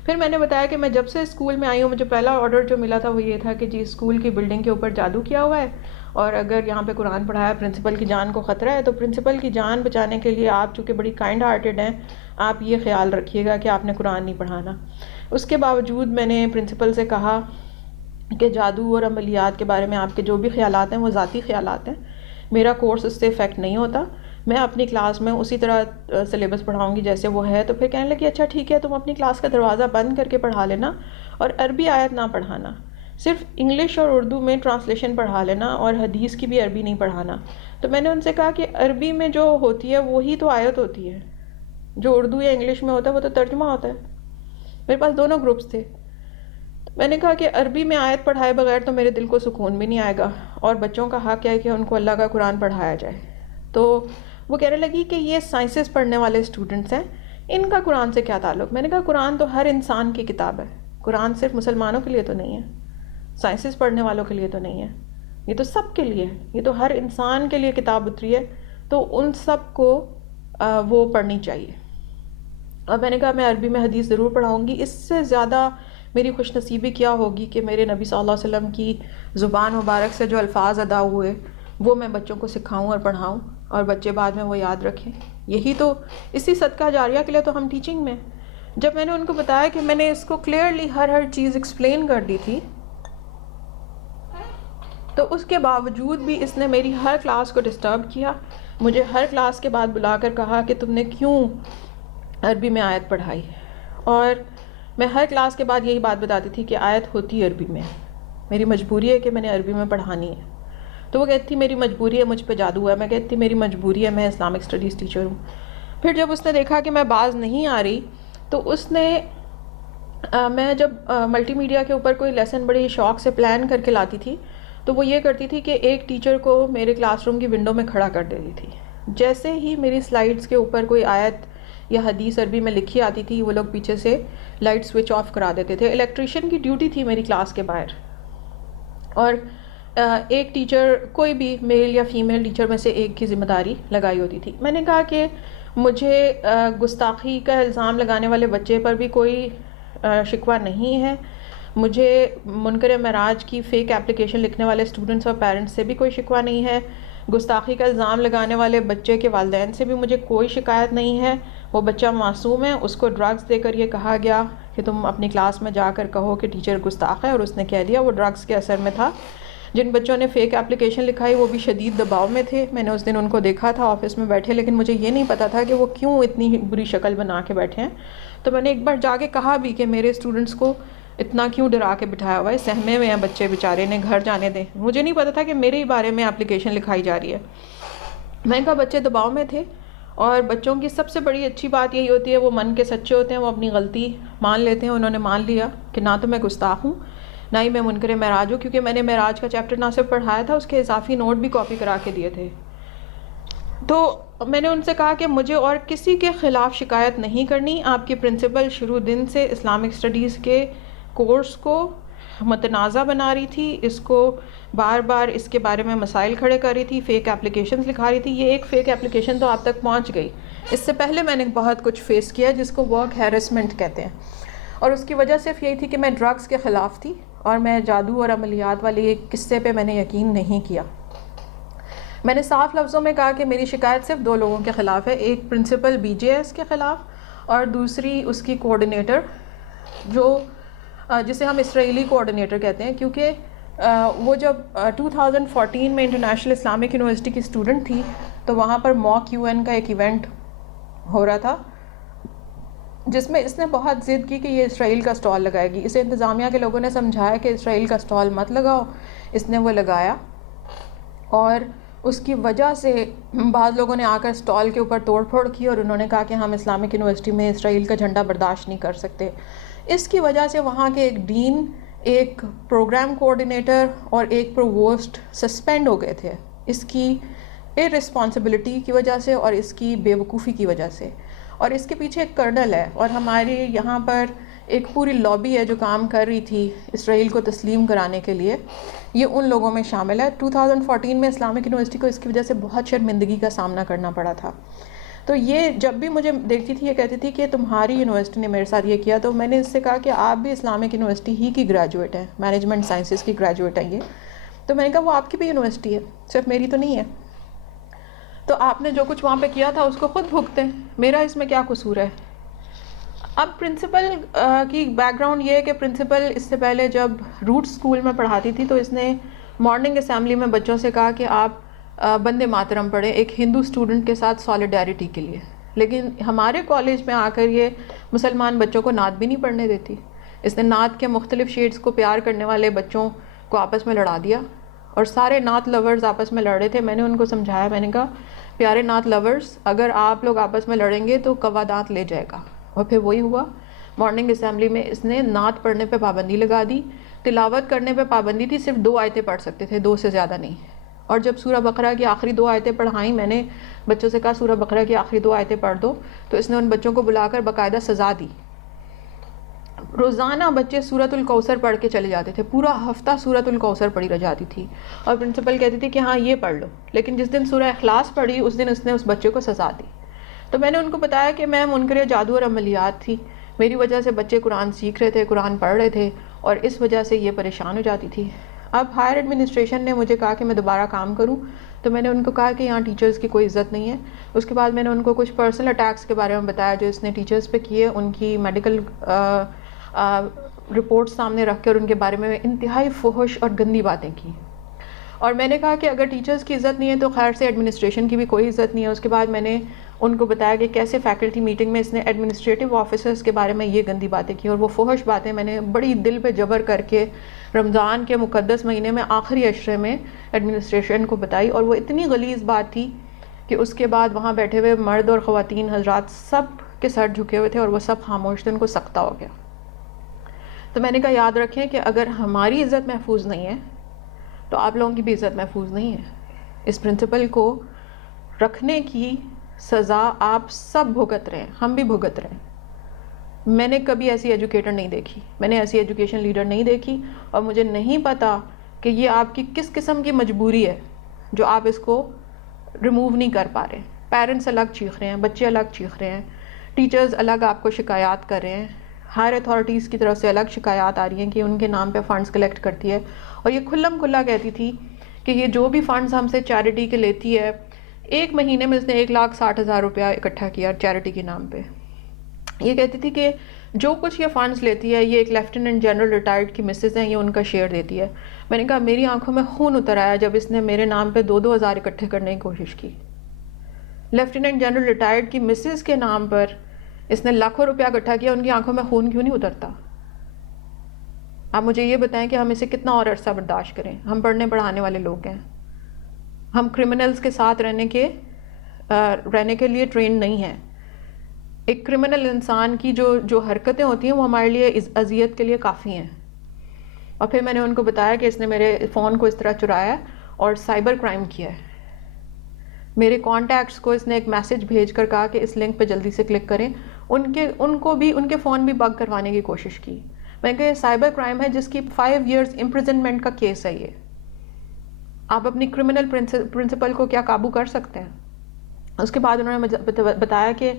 پھر میں نے بتایا کہ میں جب سے اسکول میں آئی ہوں مجھے پہلا آرڈر جو ملا تھا وہ یہ تھا کہ جی اسکول کی بلڈنگ کے اوپر جادو کیا ہوا ہے, اور اگر یہاں پہ قرآن پڑھایا پرنسپل کی جان کو خطرہ ہے تو پرنسپل کی جان بچانے کے لیے آپ چونکہ بڑی کائنڈ ہارٹیڈ ہیں آپ یہ خیال رکھیے گا کہ آپ نے قرآن نہیں پڑھانا. اس کے باوجود میں نے پرنسپل سے کہا کہ جادو اور عملیات کے بارے میں آپ کے جو بھی خیالات ہیں وہ ذاتی خیالات ہیں, میرا کورس اس سے افیکٹ نہیں ہوتا, میں اپنی کلاس میں اسی طرح سلیبس پڑھاؤں گی جیسے وہ ہے. تو پھر کہنے لگی اچھا ٹھیک ہے تم اپنی کلاس کا دروازہ بند کر کے پڑھا لینا اور عربی آیت نہ پڑھانا, صرف انگلش اور اردو میں ٹرانسلیشن پڑھا لینا اور حدیث کی بھی عربی نہیں پڑھانا. تو میں نے ان سے کہا کہ عربی میں جو ہوتی ہے وہی تو آیت ہوتی ہے, جو اردو یا انگلش میں ہوتا ہے وہ تو ترجمہ ہوتا ہے. میرے پاس دونوں گروپس تھے. میں نے کہا کہ عربی میں آیت پڑھائے بغیر تو میرے دل کو سکون بھی نہیں آئے گا, اور بچوں کا حق ہے کہ ان کو اللہ کا قرآن پڑھایا جائے. تو وہ کہنے لگی کہ یہ سائنسز پڑھنے والے اسٹوڈنٹس ہیں, ان کا قرآن سے کیا تعلق. میں نے کہا قرآن تو ہر انسان کی کتاب ہے, قرآن صرف مسلمانوں کے لیے تو نہیں ہے, سائنسز پڑھنے والوں کے لیے تو نہیں ہے, یہ تو سب کے لیے ہے, یہ تو ہر انسان کے لیے کتاب اتری ہے, تو ان سب کو وہ پڑھنی چاہیے. اور میں نے کہا میں عربی میں حدیث ضرور پڑھاؤں گی. اس سے زیادہ میری خوش نصیبی کیا ہوگی کہ میرے نبی صلی اللہ علیہ وسلم کی زبان مبارک سے جو الفاظ ادا ہوئے وہ میں بچوں کو سکھاؤں اور پڑھاؤں, اور بچے بعد میں وہ یاد رکھیں. یہی تو, اسی صدقہ جاریہ کے لیے تو ہم ٹیچنگ میں. جب میں نے ان کو بتایا کہ میں نے اس کو کلیئرلی ہر چیز ایکسپلین کر دی تھی, تو اس کے باوجود بھی اس نے میری ہر کلاس کو ڈسٹرب کیا. مجھے ہر کلاس کے بعد بلا کر کہا کہ تم نے کیوں عربی میں آیت پڑھائی, اور میں ہر کلاس کے بعد یہی بات بتاتی تھی کہ آیت ہوتی عربی میں, میری مجبوری ہے کہ میں نے عربی میں پڑھانی ہے. تو وہ کہتی تھی میری مجبوری ہے, مجھ پہ جادو ہے. میں کہتی تھی میری مجبوری ہے, میں اسلامک اسٹڈیز ٹیچر ہوں. پھر جب اس نے دیکھا کہ میں باز نہیں آ رہی تو اس نے میں جب ملٹی میڈیا کے اوپر کوئی لیسن بڑی شوق سے پلان کر کے لاتی تھی تو وہ یہ کرتی تھی کہ ایک ٹیچر کو میرے کلاس روم کی ونڈو میں کھڑا کر دیتی تھی. جیسے ہی میری سلائیڈز کے اوپر کوئی آیت یا حدیث عربی میں لکھی آتی تھی وہ لوگ پیچھے سے لائٹ سوئچ آف کرا دیتے تھے. الیکٹریشین کی ڈیوٹی تھی میری کلاس کے باہر, اور ایک ٹیچر, کوئی بھی میل یا فیمیل ٹیچر میں سے ایک کی ذمہ داری لگائی ہوتی تھی. میں نے کہا کہ مجھے گستاخی کا الزام لگانے والے بچے پر بھی کوئی شکوہ نہیں ہے, مجھے منکر معراج کی فیک اپلیکیشن لکھنے والے اسٹوڈنٹس اور پیرنٹس سے بھی کوئی شکوہ نہیں ہے, گستاخی کا الزام لگانے والے بچے کے والدین سے بھی مجھے کوئی شکایت نہیں ہے. وہ بچہ معصوم ہے, اس کو ڈرگز دے کر یہ کہا گیا کہ تم اپنی کلاس میں جا کر کہو کہ ٹیچر گستاخ ہے, اور اس نے کہہ دیا. وہ ڈرگز کے اثر میں تھا. جن بچوں نے فیک اپلیکیشن لکھائی وہ بھی شدید دباؤ میں تھے. میں نے اس دن ان کو دیکھا تھا آفس میں بیٹھے, لیکن مجھے یہ نہیں پتا تھا کہ وہ کیوں اتنی بری شکل بنا کے بیٹھے ہیں. تو میں نے ایک بار جا کے کہا بھی کہ میرے اسٹوڈنٹس کو اتنا کیوں ڈرا کے بٹھایا ہوا ہے, سہمے ہوئے ہیں بچے بیچارے, نے گھر جانے دیں. مجھے نہیں پتا تھا کہ میرے ہی بارے میں اپلیکیشن لکھائی جا رہی ہے. میں نے کہا بچے دباؤ میں تھے, اور بچوں کی سب سے بڑی اچھی بات یہی ہوتی ہے وہ من کے سچے ہوتے ہیں, وہ اپنی غلطی مان لیتے ہیں. انہوں نے مان لیا کہ نہ تو میں گستاخ ہوں نہ ہی میں منکر معراج ہوں, کیونکہ میں نے معراج کا چیپٹر نہ صرف پڑھایا تھا, اس کے اضافی نوٹ بھی کاپی کرا کے دیے تھے. تو میں نے ان سے کہا کہ مجھے اور کسی کے خلاف شکایت نہیں کرنی. آپ کی پرنسپل شروع دن سے اسلامک اسٹڈیز کے کورس کو متنازع بنا رہی تھی، اس کو بار بار اس کے بارے میں مسائل کھڑے کر رہی تھی، فیک اپلیکیشنز لکھا رہی تھی. یہ ایک فیک اپلیکیشن تو آپ تک پہنچ گئی. اس سے پہلے میں نے بہت کچھ فیس کیا جس کو ورک ہیرسمنٹ کہتے ہیں، اور اس کی وجہ صرف یہی تھی کہ میں ڈرگس کے خلاف تھی اور میں جادو اور عملیات والی ایک قصے پہ میں نے یقین نہیں کیا. میں نے صاف لفظوں میں کہا کہ میری شکایت صرف 2 لوگوں کے خلاف ہے، ایک پرنسپل بی جے ایس کے خلاف اور دوسری اس کی کوآرڈینیٹر جسے ہم اسرائیلی کوآرڈینیٹر کہتے ہیں، کیونکہ وہ جب 2014 میں انٹرنیشنل اسلامک یونیورسٹی کی اسٹوڈنٹ تھی تو وہاں پر موک یو این کا ایک ایونٹ ہو رہا تھا جس میں اس نے بہت ضد کی کہ یہ اسرائیل کا اسٹال لگائے گی. اسے انتظامیہ کے لوگوں نے سمجھایا کہ اسرائیل کا اسٹال مت لگاؤ، اس نے وہ لگایا اور اس کی وجہ سے بعض لوگوں نے آ کر اسٹال کے اوپر توڑ پھوڑ کی اور انہوں نے کہا کہ ہم اسلامک یونیورسٹی میں اسرائیل کا جھنڈا برداشت نہیں کر سکتے. اس کی وجہ سے وہاں کے ایک ڈین، ایک پروگرام کوآرڈینیٹر اور ایک پروووسٹ سسپینڈ ہو گئے تھے، اس کی ارسپانسبلٹی کی وجہ سے اور اس کی بے وقوفی کی وجہ سے. اور اس کے پیچھے ایک کرنل ہے اور ہمارے یہاں پر ایک پوری لابی ہے جو کام کر رہی تھی اسرائیل کو تسلیم کرانے کے لیے. یہ ان لوگوں میں شامل ہے. 2014 میں اسلامک یونیورسٹی کو اس کی وجہ سے بہت شرمندگی کا سامنا کرنا پڑا تھا. تو یہ جب بھی مجھے دیکھتی تھی یہ کہتی تھی کہ تمہاری یونیورسٹی نے میرے ساتھ یہ کیا. تو میں نے اس سے کہا کہ آپ بھی اسلامک یونیورسٹی ہی کی گریجویٹ ہیں، مینجمنٹ سائنسز کی گریجویٹ ہیں یہ. تو میں نے کہا وہ آپ کی بھی یونیورسٹی ہے، صرف میری تو نہیں ہے. تو آپ نے جو کچھ وہاں پہ کیا تھا اس کو خود بھگتیں، میرا اس میں کیا قصور ہے. اب پرنسپل کی بیک گراؤنڈ یہ ہے کہ پرنسپل اس سے پہلے جب روٹ اسکول میں پڑھاتی تھی تو اس نے مارننگ اسمبلی میں بچوں سے کہا کہ آپ بندے ماترم پڑھیں ایک ہندو اسٹوڈنٹ کے ساتھ سالیڈیرٹی کے لیے. لیکن ہمارے کالج میں آ کر یہ مسلمان بچوں کو نعت بھی نہیں پڑھنے دیتی. اس نے نعت کے مختلف شیڈز کو پیار کرنے والے بچوں کو آپس میں لڑا دیا اور سارے نعت لورز آپس میں لڑ رہے تھے. میں نے ان کو سمجھایا، میں نے کہا پیارے نعت لورز، اگر آپ لوگ آپس میں لڑیں گے تو کوا دانت لے جائے گا. اور پھر وہی ہوا. مارننگ اسمبلی میں اس نے نعت پڑھنے پہ پابندی لگا دی، تلاوت کرنے پہ پابندی تھی، صرف 2 آیتیں پڑھ سکتے تھے، 2 سے زیادہ نہیں. اور جب سورہ بقرہ کی آخری 2 آیتیں پڑھائیں، میں نے بچوں سے کہا سورہ بقرہ کی آخری 2 آیتیں پڑھ دو، تو اس نے ان بچوں کو بلا کر باقاعدہ سزا دی. روزانہ بچے سورۃ الکوثر پڑھ کے چلے جاتے تھے، پورا ہفتہ سورۃ الکوثر پڑھی رہ جاتی تھی اور پرنسپل کہتی تھی کہ ہاں یہ پڑھ لو. لیکن جس دن سورہ اخلاص پڑھی اس دن اس نے اس بچے کو سزا دی. تو میں نے ان کو بتایا کہ میں منکر جادو اور عملیات تھی، میری وجہ سے بچے قرآن سیکھ رہے تھے، قرآن پڑھ رہے تھے اور اس وجہ سے یہ پریشان ہو جاتی تھی. اب ہائر ایڈمنسٹریشن نے مجھے کہا کہ میں دوبارہ کام کروں، تو میں نے ان کو کہا کہ یہاں ٹیچرز کی کوئی عزت نہیں ہے. اس کے بعد میں نے ان کو کچھ پرسنل اٹیکس کے بارے میں بتایا جو اس نے ٹیچرز پہ کیے، ان کی میڈیکل رپورٹ سامنے رکھ کے اور ان کے بارے میں انتہائی فحش اور گندی باتیں کی. اور میں نے کہا کہ اگر ٹیچرز کی عزت نہیں ہے تو خیر سے ایڈمنسٹریشن کی بھی کوئی عزت نہیں ہے. اس کے بعد میں نے ان کو بتایا کہ کیسے فیکلٹی میٹنگ میں اس نے ایڈمنسٹریٹو آفیسرز کے بارے میں یہ گندی باتیں کی اور وہ فحش باتیں میں نے بڑی دل پہ جبر کر کے رمضان کے مقدس مہینے میں آخری عشرے میں ایڈمنسٹریشن کو بتائی. اور وہ اتنی غلیظ بات تھی کہ اس کے بعد وہاں بیٹھے ہوئے مرد اور خواتین حضرات سب کے سر جھکے ہوئے تھے اور وہ سب خاموش تھے، ان کو سکتہ ہو گیا. تو میں نے کہا یاد رکھیں کہ اگر ہماری عزت محفوظ نہیں ہے تو آپ لوگوں کی بھی عزت محفوظ نہیں ہے. اس پرنسپل کو رکھنے کی سزا آپ سب بھگت رہے ہیں، ہم بھی بھگت رہے ہیں. میں نے کبھی ایسی ایجوکیٹر نہیں دیکھی، میں نے ایسی ایجوکیشن لیڈر نہیں دیکھی اور مجھے نہیں پتا کہ یہ آپ کی کس قسم کی مجبوری ہے جو آپ اس کو ریموو نہیں کر پا رہے. پیرنٹس الگ چیخ رہے ہیں، بچے الگ چیخ رہے ہیں، ٹیچرز الگ آپ کو شکایات کر رہے ہیں، ہائر اتھارٹیز کی طرف سے الگ شکایات آ رہی ہیں کہ ان کے نام پہ فنڈز کلیکٹ کرتی ہے. اور یہ کھلم کھلا کہتی تھی کہ یہ جو بھی فنڈز ہم سے چیریٹی کے لیتی ہے، ایک مہینے میں اس نے 1,60,000 روپیہ اکٹھا کیا چیریٹی کے نام پہ. یہ کہتی تھی کہ جو کچھ یہ فنڈز لیتی ہے یہ ایک لیفٹیننٹ جنرل ریٹائرڈ کی مسز ہیں، یہ ان کا شیئر دیتی ہے. میں نے کہا میری آنکھوں میں خون اتر آیا جب اس نے میرے نام پہ 2,000 اکٹھے کرنے کی کوشش کی. لیفٹیننٹ جنرل ریٹائرڈ کی مسز کے نام پر اس نے لاکھوں روپیہ اکٹھا کیا، ان کی آنکھوں میں خون کیوں نہیں اترتا؟ آپ مجھے یہ بتائیں کہ ہم اسے کتنا اور عرصہ برداشت کریں؟ ہم پڑھنے پڑھانے والے لوگ ہیں، ہم کرمنلز کے ساتھ رہنے کے لیے ٹرین نہیں ہیں. ایک کرمنل انسان کی جو حرکتیں ہوتی ہیں وہ ہمارے لیے اذیت کے لیے کافی ہیں. اور پھر میں نے ان کو بتایا کہ اس نے میرے فون کو اس طرح چرایا ہے اور سائبر کرائم کیا ہے. میرے کانٹیکٹس کو اس نے ایک میسج بھیج کر کہا کہ اس لنک پہ جلدی سے کلک کریں. ان کو بھی ان کے فون بھی بگ کروانے کی کوشش کی. میں نے کہا یہ سائبر کرائم ہے جس کی 5 years امپریزنمنٹ کا کیس ہے یہ. آپ اپنی کرمنل پرنسپل کو کیا قابو کر سکتے ہیں؟ اس کے بعد انہوں نے بتایا کہ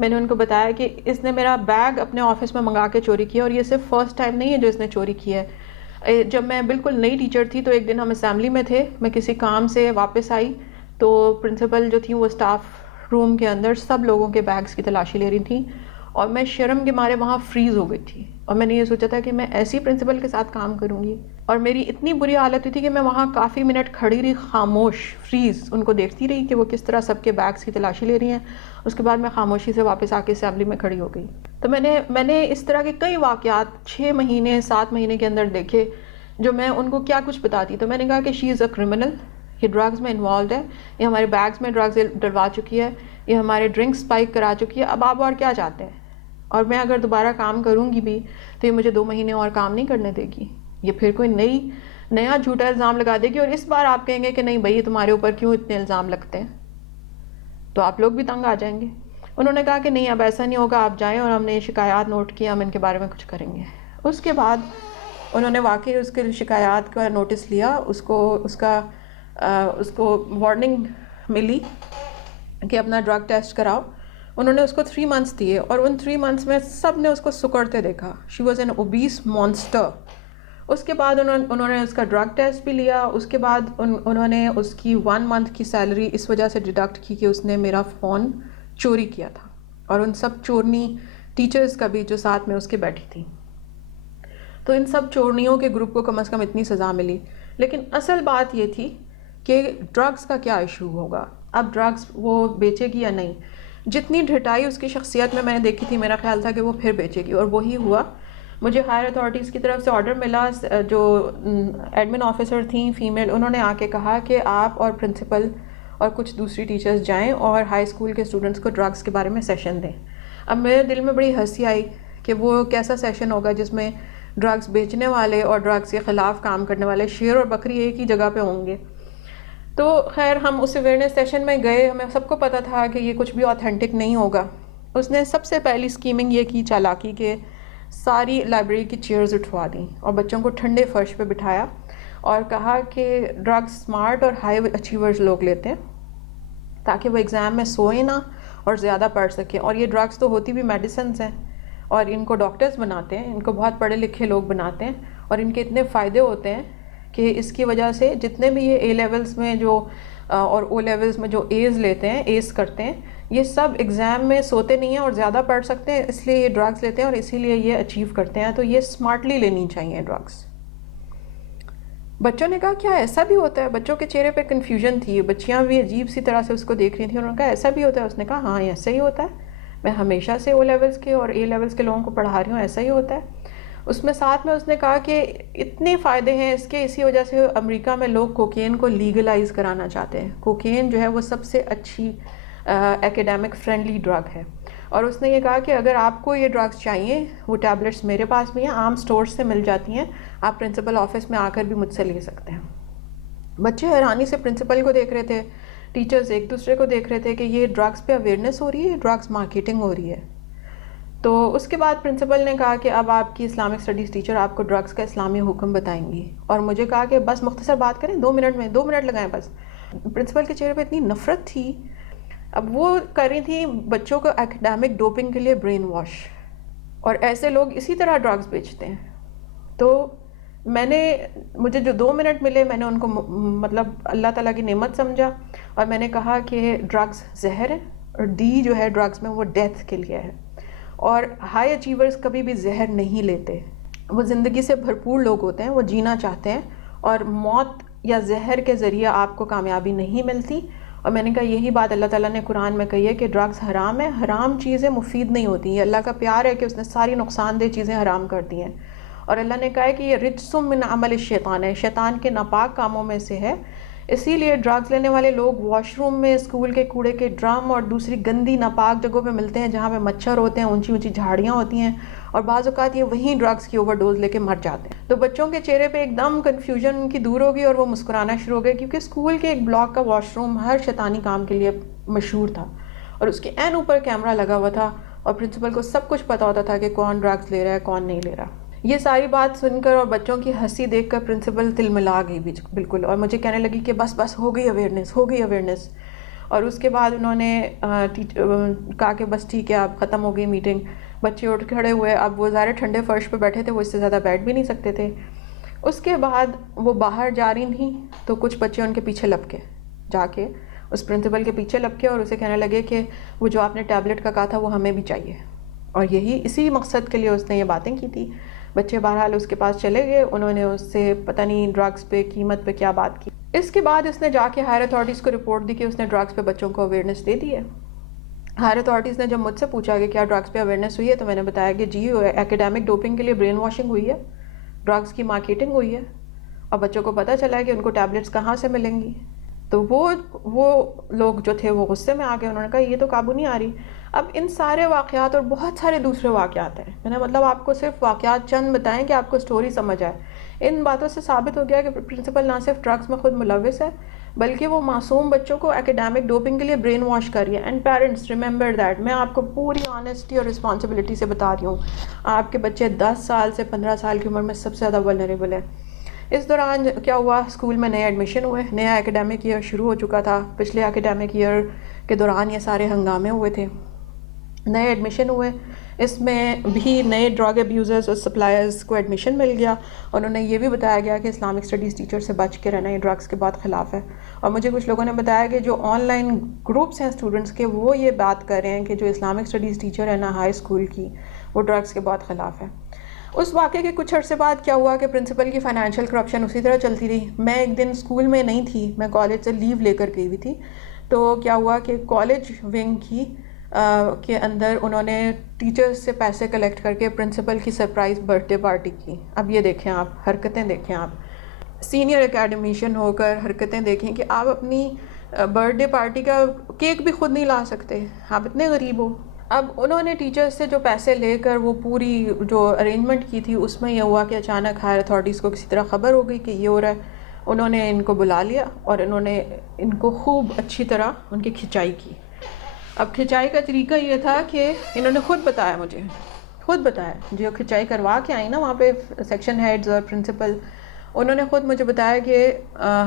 میں نے ان کو بتایا کہ اس نے میرا بیگ اپنے آفس میں منگا کے چوری کیا، اور یہ صرف فرسٹ ٹائم نہیں ہے جو اس نے چوری کی ہے. جب میں بالکل نئی ٹیچر تھی تو ایک دن ہم اسمبلی میں تھے، میں کسی کام سے واپس آئی تو پرنسپل جو تھی وہ اسٹاف روم کے اندر سب لوگوں کے بیگز کی تلاشی لے رہی تھیں، اور میں شرم کے مارے وہاں فریز ہو گئی تھی. اور میں نے یہ سوچا تھا کہ میں ایسی پرنسپل کے ساتھ کام کروں گی، اور میری اتنی بری حالت ہوئی تھی کہ میں وہاں کافی منٹ کھڑی رہی، خاموش، فریز، ان کو دیکھتی رہی کہ وہ کس طرح سب کے بیگز کی تلاشی لے رہی ہیں. اس کے بعد میں خاموشی سے واپس آ کے اسمبلی میں کھڑی ہو گئی. تو میں نے اس طرح کے کئی واقعات 6 مہینے 7 مہینے کے اندر دیکھے جو میں ان کو کیا کچھ بتاتی. تو میں نے کہا کہ شی از اے کرمنل، یہ ڈرگز میں انوالوڈ ہے، یہ ہمارے بیگز میں ڈرگز ڈلوا چکی ہے، یہ ہمارے ڈرنک اسپائک کرا چکی ہے، اب آپ اور کیا چاہتے ہیں؟ اور میں اگر دوبارہ کام کروں گی بھی تو یہ مجھے 2 مہینے اور کام نہیں کرنے دے گی، یہ پھر کوئی نیا جھوٹا الزام لگا دے گی، اور اس بار آپ کہیں گے کہ نہیں بھائی تمہارے اوپر کیوں اتنے الزام لگتے ہیں، تو آپ لوگ بھی تنگ آ جائیں گے. انہوں نے کہا کہ نہیں اب ایسا نہیں ہوگا، آپ جائیں، اور ہم نے یہ شکایات نوٹ کیا، ہم ان کے بارے میں کچھ کریں گے. اس کے بعد انہوں نے واقعی اس کے شکایات کا نوٹس لیا، اس کو وارننگ ملی کہ اپنا ڈرگ ٹیسٹ کراؤ. انہوں نے اس کو 3 months دیے، اور ان 3 months میں سب نے اس کو سکڑتے دیکھا. She was an obese monster. اس کے بعد انہوں نے اس کا ڈرگ ٹیسٹ بھی لیا. اس کے بعد انہوں نے اس کی 1 month کی سیلری اس وجہ سے ڈیڈکٹ کی کہ اس نے میرا فون چوری کیا تھا، اور ان سب چورنی ٹیچرز کا بھی جو ساتھ میں اس کے بیٹھی تھی. تو ان سب چورنیوں کے گروپ کو کم از کم اتنی سزا ملی. لیکن اصل بات یہ تھی کہ ڈرگز کا کیا ایشو ہوگا، اب ڈرگز وہ بیچے گی یا نہیں. جتنی ڈھٹائی اس کی شخصیت میں نے دیکھی تھی، میرا خیال تھا کہ وہ پھر بیچے گی، اور وہی ہوا. مجھے ہائر اتھارٹیز کی طرف سے آرڈر ملا، جو ایڈمن آفیسر تھیں فیمیل، انہوں نے آ کے کہا کہ آپ اور پرنسپل اور کچھ دوسری ٹیچرز جائیں اور ہائی اسکول کے اسٹوڈنٹس کو ڈرگز کے بارے میں سیشن دیں. اب میرے دل میں بڑی ہنسی آئی کہ وہ کیسا سیشن ہوگا جس میں ڈرگز بیچنے والے اور ڈرگز کے خلاف کام کرنے والے شیر اور بکری ایک ہی جگہ پہ ہوں گے. تو خیر ہم اس اویئرنیس سیشن میں گئے، ہمیں سب کو پتہ تھا کہ یہ کچھ بھی آتھینٹک نہیں ہوگا. اس نے سب سے پہلی اسکیمنگ یہ کی، چالاکی، کہ ساری لائبریری کی چیئرز اٹھوا دیں اور بچوں کو ٹھنڈے فرش پہ بٹھایا اور کہا کہ ڈرگز اسمارٹ اور ہائی اچیورز لوگ لیتے ہیں تاکہ وہ ایگزام میں سوئیں نہ اور زیادہ پڑھ سکیں. اور یہ ڈرگز تو ہوتی بھی میڈیسنز ہیں، اور ان کو ڈاکٹرز بناتے ہیں، ان کو بہت پڑھے لکھے لوگ بناتے ہیں، اور ان کے اتنے فائدے ہوتے ہیں کہ اس کی وجہ سے جتنے بھی یہ اے لیولز میں جو اور او لیولز میں جو ایز لیتے ہیں، ایز کرتے ہیں، یہ سب ایگزام میں سوتے نہیں ہیں اور زیادہ پڑھ سکتے ہیں، اس لیے یہ ڈرگز لیتے ہیں اور اسی لیے یہ اچیو کرتے ہیں. تو یہ اسمارٹلی لینی چاہیے ڈرگز. بچوں نے کہا کیا ایسا بھی ہوتا ہے؟ بچوں کے چہرے پہ کنفیوژن تھی، بچیاں بھی عجیب سی طرح سے اس کو دیکھ رہی تھیں. انہوں نے کہا ایسا بھی ہوتا ہے؟ اس نے کہا ہاں ایسا ہی ہوتا ہے، میں ہمیشہ سے او لیولز کے اور اے لیولز کے لوگوں کو پڑھا رہی ہوں، ایسا ہی ہوتا ہے. اس میں ساتھ میں اس نے کہا کہ اتنے فائدے ہیں اس کے، اسی وجہ سے امریکہ میں لوگ کوکین کو لیگلائز کرانا چاہتے ہیں. کوکین جو ہے وہ سب سے اچھی ایکیڈیمک فرینڈلی ڈرگ ہے. اور اس نے یہ کہا کہ اگر آپ کو یہ ڈرگز چاہیے، وہ ٹیبلٹس میرے پاس بھی ہیں، عام سٹورز سے مل جاتی ہیں، آپ پرنسپل آفس میں آ کر بھی مجھ سے لے سکتے ہیں. بچے حیرانی سے پرنسپل کو دیکھ رہے تھے، ٹیچرز ایک دوسرے کو دیکھ رہے تھے کہ یہ ڈرگز پہ اویئرنیس ہو رہی ہے، ڈرگز مارکیٹنگ ہو رہی ہے. تو اس کے بعد پرنسپل نے کہا کہ اب آپ کی اسلامک اسٹڈیز ٹیچر آپ کو ڈرگز کا اسلامی حکم بتائیں گی، اور مجھے کہا کہ بس مختصر بات کریں 2 منٹ میں، 2 منٹ لگائیں بس. پرنسپل کے چہرے پہ اتنی نفرت تھی. اب وہ کر رہی تھی بچوں کو ایکڈیمک ڈوپنگ کے لیے برین واش، اور ایسے لوگ اسی طرح ڈرگز بیچتے ہیں. تو مجھے جو 2 منٹ ملے میں نے ان کو مطلب اللہ تعالیٰ کی نعمت سمجھا، اور میں نے کہا کہ ڈرگز زہر ہے، اور ڈی جو ہے ڈرگز میں وہ ڈیتھ کے لیے ہے. اور ہائی اچیورز کبھی بھی زہر نہیں لیتے، وہ زندگی سے بھرپور لوگ ہوتے ہیں، وہ جینا چاہتے ہیں، اور موت یا زہر کے ذریعہ آپ کو کامیابی نہیں ملتی. اور میں نے کہا یہی بات اللہ تعالیٰ نے قرآن میں کہی ہے کہ ڈرگز حرام ہے، حرام چیزیں مفید نہیں ہوتی. یہ اللہ کا پیار ہے کہ اس نے ساری نقصان دہ چیزیں حرام کر دی ہیں. اور اللہ نے کہا ہے کہ یہ رجس من عمل الشیطان ہے، شیطان کے ناپاک کاموں میں سے ہے. اسی لیے ڈرگز لینے والے لوگ واش روم میں، اسکول کے کوڑے کے ڈرم اور دوسری گندی ناپاک جگہوں پہ ملتے ہیں جہاں پہ مچھر ہوتے ہیں، اونچی اونچی جھاڑیاں ہوتی ہیں، اور بعض اوقات یہ وہیں ڈرگز کی اوور ڈوز لے کے مر جاتے ہیں. تو بچوں کے چہرے پہ ایک دم کنفیوژن ان کی دور ہوگی اور وہ مسکرانا شروع ہو گئے، کیونکہ اسکول کے ایک بلاک کا واش روم ہر شیطانی کام کے لیے مشہور تھا، اور اس کے عین اوپر کیمرہ لگا ہوا تھا، اور پرنسپل کو سب کچھ پتا ہوتا تھا کہ کون ڈرگز لے رہا ہے کون نہیں لے رہا. یہ ساری بات سن کر اور بچوں کی ہنسی دیکھ کر پرنسپل تلملا گئی بالکل، اور مجھے کہنے لگی کہ بس بس ہو گئی اویئرنیس، ہو گئی اویئرنیس. اور اس کے بعد انہوں نے کہا کہ بس ٹھیک ہے اب ختم ہو گئی میٹنگ. بچے اٹھ کھڑے ہوئے. اب وہ ظاہر ٹھنڈے فرش پہ بیٹھے تھے، وہ اس سے زیادہ بیٹھ بھی نہیں سکتے تھے. اس کے بعد وہ باہر جا رہی تھیں تو کچھ بچے ان کے پیچھے لپکے، جا کے اس پرنسپل کے پیچھے لپکے اور اسے کہنے لگے کہ وہ جو آپ نے ٹیبلٹ کا کہا تھا وہ ہمیں بھی چاہیے. اور اسی مقصد کے لیے اس نے یہ باتیں کی تھی. بچے بہرحال اس کے پاس چلے گئے، انہوں نے اس سے پتہ نہیں ڈرگس پہ قیمت پہ کیا بات کی. اس کے بعد اس نے جا کے ہائر اتھارٹیز کو رپورٹ دی کہ اس نے ڈرگس پہ بچوں کو اویئرنیس دے دی ہے. ہائر اتھارٹیز نے جب مجھ سے پوچھا کہ کیا ڈرگس پہ اویئرنیس ہوئی ہے تو میں نے بتایا کہ جی ایکیڈیمک ڈوپنگ کے لیے برین واشنگ ہوئی ہے، ڈرگس کی مارکیٹنگ ہوئی ہے، اور بچوں کو پتہ چلا ہے کہ ان کو ٹیبلٹس کہاں سے ملیں گی. تو وہ لوگ جو تھے وہ غصے میں آ گئے، انہوں نے کہا یہ تو قابو نہیں آ رہی. اب ان سارے واقعات اور بہت سارے دوسرے واقعات ہیں، میں نے مطلب آپ کو صرف واقعات چند بتائیں کہ آپ کو سٹوری سمجھ آئے. ان باتوں سے ثابت ہو گیا کہ پرنسپل نہ صرف ڈرگس میں خود ملوث ہے بلکہ وہ معصوم بچوں کو ایکیڈیمک ڈوپنگ کے لیے برین واش کر رہی ہے. اینڈ پیرنٹس ریممبر دیٹ، میں آپ کو پوری آنیسٹی اور رسپانسبلٹی سے بتا رہی ہوں، آپ کے بچے 10 سال سے 15 سال کی عمر میں سب سے زیادہ ولنریبل ہیں. اس دوران کیا ہوا، اسکول میں نئے ایڈمیشن ہوئے، نیا ایکیڈیمک ایئر شروع ہو چکا تھا. پچھلے ایکیڈیمک ایئر کے دوران یہ سارے ہنگامے ہوئے تھے. نئے ایڈمیشن ہوئے، اس میں بھی نئے ڈرگ ابیوزرز اور سپلائرز کو ایڈمیشن مل گیا. انہوں نے یہ بھی بتایا گیا کہ اسلامک اسٹڈیز ٹیچر سے بچ کے رہنا، یہ ڈرگس کے بہت خلاف ہے. اور مجھے کچھ لوگوں نے بتایا کہ جو آن لائن گروپس ہیں اسٹوڈنٹس کے، وہ یہ بات کر رہے ہیں کہ جو اسلامک اسٹڈیز ٹیچر ہے نا ہائی اسکول کی، وہ ڈرگس کے بہت خلاف ہے. اس واقعے کے کچھ عرصے بعد کیا ہوا کہ پرنسپل کی فائنینشیل کرپشن اسی طرح چلتی رہی. میں ایک دن اسکول میں نہیں تھی، میں کالج سے لیو لے کر گئی ہوئی تھی. تو کیا ہوا کہ کالج ونگ کے اندر انہوں نے ٹیچرز سے پیسے کلیکٹ کر کے پرنسپل کی سرپرائز برتھ ڈے پارٹی کی. اب یہ دیکھیں آپ، حرکتیں دیکھیں آپ، سینئر اکیڈمیشین ہو کر حرکتیں دیکھیں کہ آپ اپنی برتھ ڈے پارٹی کا کیک بھی خود نہیں لا سکتے، آپ اتنے غریب ہو. اب انہوں نے ٹیچرز سے جو پیسے لے کر وہ پوری جو ارینجمنٹ کی تھی، اس میں یہ ہوا کہ اچانک ہائر اتھارٹیز کو کسی طرح خبر ہو گئی کہ یہ ہو رہا ہے. انہوں نے ان کو بلا لیا اور انہوں نے ان کو خوب اچھی طرح ان کی کھچائی کی. اب کھچائی کا طریقہ یہ تھا کہ انہوں نے خود بتایا، مجھے خود بتایا، جو کھچائی کروا کے آئی نا وہاں پہ سیکشن ہیڈز اور پرنسپل، انہوں نے خود مجھے بتایا کہ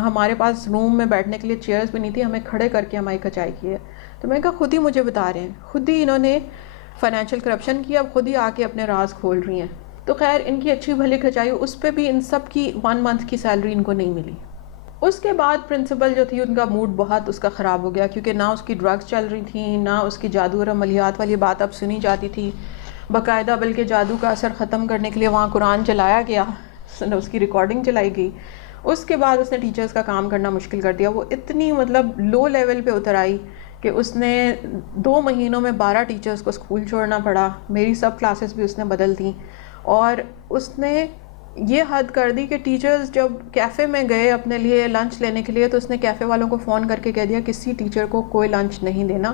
ہمارے پاس روم میں بیٹھنے کے لیے چیئرز بھی نہیں تھی، ہمیں کھڑے کر کے ہماری کھچائی کی ہے. تو میں نے کہا خود ہی مجھے بتا رہے ہیں، خود ہی انہوں نے فائنینشیل کرپشن کی، اب خود ہی آ کے اپنے راز کھول رہی ہیں. تو خیر ان کی اچھی بھلی کھچائی، اس پہ بھی ان سب کی 1 منتھ کی سیلری ان کو نہیں ملی. اس کے بعد پرنسپل جو تھی ان کا موڈ بہت اس کا خراب ہو گیا، کیونکہ نہ اس کی ڈرگس چل رہی تھیں، نہ اس کی جادو اور عملیات والی بات اب سنی جاتی تھی. باقاعدہ بلکہ جادو کا اثر ختم کرنے کے لیے وہاں قرآن چلایا گیا، اس کی ریکارڈنگ چلائی گئی. اس کے بعد اس نے ٹیچرز کا کام کرنا مشکل کر دیا. وہ اتنی مطلب لو لیول پہ اتر آئی کہ اس نے 2 مہینوں میں 12 ٹیچرز کو اسکول چھوڑنا پڑا. میری سب کلاسز بھی اس نے بدل دیں، اور اس نے یہ حد کر دی کہ ٹیچرز جب کیفے میں گئے اپنے لیے لنچ لینے کے لیے تو اس نے کیفے والوں کو فون کر کے کہہ دیا کسی ٹیچر کو کوئی لنچ نہیں دینا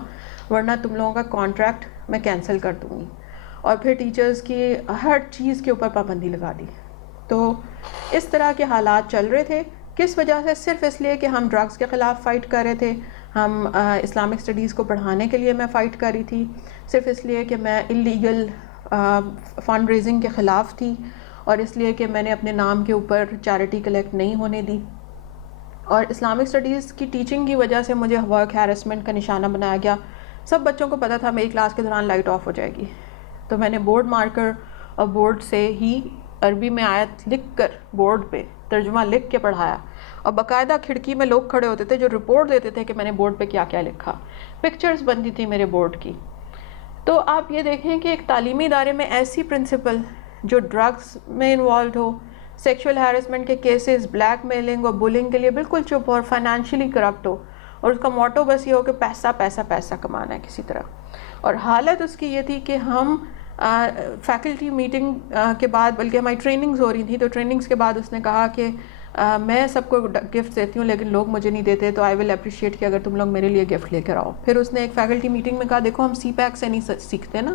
ورنہ تم لوگوں کا کانٹریکٹ میں کینسل کر دوں گی. اور پھر ٹیچرز کی ہر چیز کے اوپر پابندی لگا دی. تو اس طرح کے حالات چل رہے تھے. کس وجہ سے؟ صرف اس لیے کہ ہم ڈرگس کے خلاف فائٹ کر رہے تھے، ہم اسلامک اسٹڈیز کو پڑھانے کے لیے میں فائٹ کر رہی تھی، صرف اس لیے کہ میں انلیگل فنڈ ریزنگ کے خلاف تھی، اور اس لیے کہ میں نے اپنے نام کے اوپر چیریٹی کلیکٹ نہیں ہونے دی. اور اسلامک اسٹڈیز کی ٹیچنگ کی وجہ سے مجھے ورک ہیرسمنٹ کا نشانہ بنایا گیا. سب بچوں کو پتہ تھا میری کلاس کے دوران لائٹ آف ہو جائے گی، تو میں نے بورڈ مارکر اور بورڈ سے ہی عربی میں آیت لکھ کر بورڈ پہ ترجمہ لکھ کے پڑھایا. اور باقاعدہ کھڑکی میں لوگ کھڑے ہوتے تھے جو رپورٹ دیتے تھے کہ میں نے بورڈ پہ کیا کیا لکھا. پکچرز بنتی تھی میرے بورڈ کی. تو آپ یہ دیکھیں کہ ایک تعلیمی ادارے میں ایسی پرنسپل جو ڈرگس میں انوالوڈ ہو، سیکشول ہیرسمنٹ کے کیسز، بلیک میلنگ اور بلنگ کے لیے بالکل چپ اور فائنینشلی کرپٹ ہو، اور اس کا موٹو بس یہ ہو کہ پیسہ پیسہ پیسہ کمانا ہے کسی طرح. اور حالت اس کی یہ تھی کہ ہم فیکلٹی میٹنگ کے بعد، بلکہ ہماری ٹریننگز ہو رہی تھیں، تو ٹریننگز کے بعد اس نے کہا کہ میں سب کو گفٹ دیتی ہوں لیکن لوگ مجھے نہیں دیتے، تو آئی ول اپریشیٹ کہ اگر تم لوگ میرے لیے گفٹ لے کر آؤ. پھر اس نے ایک فیکلٹی میٹنگ میں کہا دیکھو ہم سی پیک سے نہیں سیکھتے نا،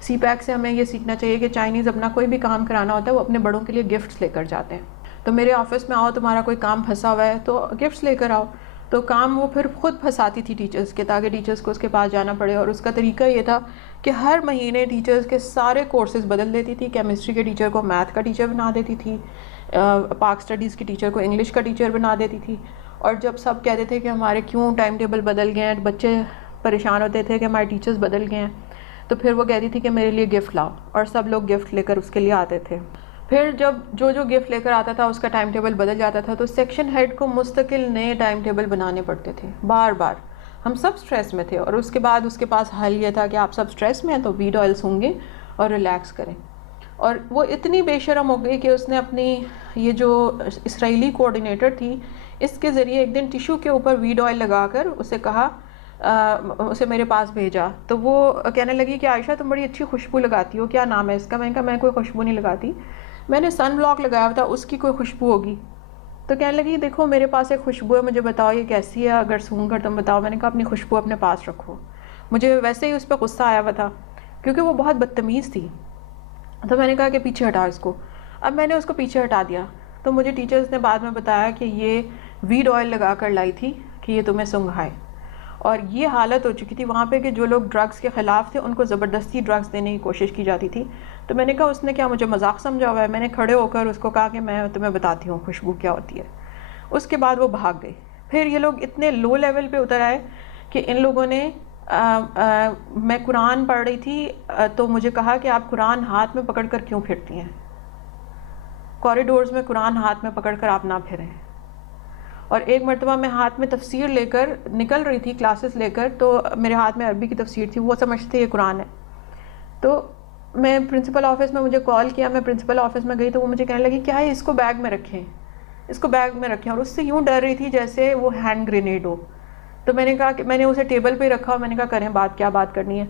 سی پیک سے ہمیں یہ سیکھنا چاہیے کہ چائنیز اپنا کوئی بھی کام کرانا ہوتا ہے وہ اپنے بڑوں کے لیے گفٹس لے کر جاتے ہیں. تو میرے آفس میں آؤ، تمہارا کوئی کام پھنسا ہوا ہے تو گفٹس لے کر آؤ. تو کام وہ پھر خود پھنساتی تھی ٹیچرز کے، تاکہ ٹیچرز کو اس کے پاس جانا پڑے. اور اس کا طریقہ یہ تھا کہ ہر مہینے ٹیچرز کے سارے کورسز بدل دیتی تھی. کیمسٹری کے ٹیچر کو میتھ کا ٹیچر بنا دیتی تھی، پاک اسٹڈیز کی ٹیچر کو انگلش کا ٹیچر بنا دیتی تھی. اور جب سب کہتے تھے کہ ہمارے کیوں ٹائم ٹیبل بدل گئے ہیں، بچے پریشان ہوتے تھے کہ ہمارے ٹیچرز بدل گئے ہیں، تو پھر وہ کہتی تھی کہ میرے لیے گفٹ لاؤ، اور سب لوگ گفٹ لے کر اس کے لیے آتے تھے. پھر جب جو گفٹ لے کر آتا تھا اس کا ٹائم ٹیبل بدل جاتا تھا، تو سیکشن ہیڈ کو مستقل نئے ٹائم ٹیبل بنانے پڑتے تھے بار بار. ہم سب سٹریس میں تھے، اور اس کے بعد اس کے پاس حل یہ تھا کہ آپ سب سٹریس میں ہیں تو ویڈ آئل سونگیں اور ریلیکس کریں. اور وہ اتنی بے شرم ہو گئی کہ اس نے اپنی یہ جو اسرائیلی کوآرڈینیٹر تھی، اس کے ذریعے ایک دن ٹیشو کے اوپر ویڈ آئل لگا کر اسے کہا، اسے میرے پاس بھیجا. تو وہ کہنے لگی کہ عائشہ تم بڑی اچھی خوشبو لگاتی ہو، کیا نام ہے اس کا؟ میں نے کہا میں کوئی خوشبو نہیں لگاتی، میں نے سن بلاک لگایا ہوا تھا، اس کی کوئی خوشبو ہوگی. تو کہنے لگی دیکھو میرے پاس ایک خوشبو ہے، مجھے بتاؤ یہ کیسی ہے، اگر سونگ کر تم بتاؤ. میں نے کہا اپنی خوشبو اپنے پاس رکھو. مجھے ویسے ہی اس پہ غصہ آیا ہوا تھا کیونکہ وہ بہت بدتمیز تھی. تو میں نے کہا کہ پیچھے ہٹا اس کو. اب میں نے اس کو پیچھے ہٹا دیا، تو مجھے ٹیچرز نے بعد میں بتایا کہ یہ ویڈ آئل لگا کر لائی تھی کہ یہ تمہیں سنگھائے. اور یہ حالت ہو چکی تھی وہاں پہ کہ جو لوگ ڈرگس کے خلاف تھے ان کو زبردستی ڈرگس دینے کی کوشش کی جاتی تھی. تو میں نے کہا اس نے کیا مجھے مذاق سمجھا ہوا ہے؟ میں نے کھڑے ہو کر اس کو کہا کہ میں تمہیں بتاتی ہوں خوشبو کیا ہوتی ہے. اس کے بعد وہ بھاگ گئی. پھر یہ لوگ اتنے لو لیول پہ اتر آئے کہ ان لوگوں نے میں قرآن پڑھ رہی تھی تو مجھے کہا کہ آپ قرآن ہاتھ میں پکڑ کر کیوں پھرتی ہیں، کوریڈورز میں قرآن ہاتھ میں پکڑ کر آپ نہ پھریں. اور ایک مرتبہ میں ہاتھ میں تفسیر لے کر نکل رہی تھی کلاسز لے کر، تو میرے ہاتھ میں عربی کی تفسیر تھی، وہ سمجھتے تھے یہ قرآن ہے. تو میں پرنسپل آفس میں، مجھے کال کیا، میں پرنسپل آفس میں گئی تو وہ مجھے کہنے لگی کیا ہے اس کو بیگ میں رکھیں، اس کو بیگ میں رکھیں. اور اس سے یوں ڈر رہی تھی جیسے وہ ہینڈ گرینیڈ ہو. تو میں نے کہا کہ میں نے اسے ٹیبل پہ رکھا اور میں نے کہا کریں بات، کیا بات کرنی ہے؟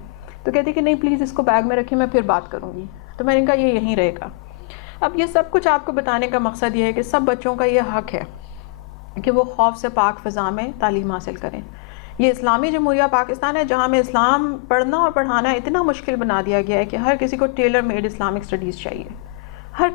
تو کہتی کہ نہیں پلیز اس کو بیگ میں رکھیں، میں پھر بات کروں گی. تو میں نے کہا یہ یہیں رہے گا. اب یہ سب کچھ آپ کو بتانے کا مقصد یہ ہے کہ سب بچوں کا یہ حق ہے کہ وہ خوف سے پاک فضا میں تعلیم حاصل کریں. یہ اسلامی جمہوریہ پاکستان ہے جہاں میں اسلام پڑھنا اور پڑھانا اتنا مشکل بنا دیا گیا ہے کہ ہر کسی کو ٹیلر میڈ اسلامک اسٹڈیز چاہیے. ہر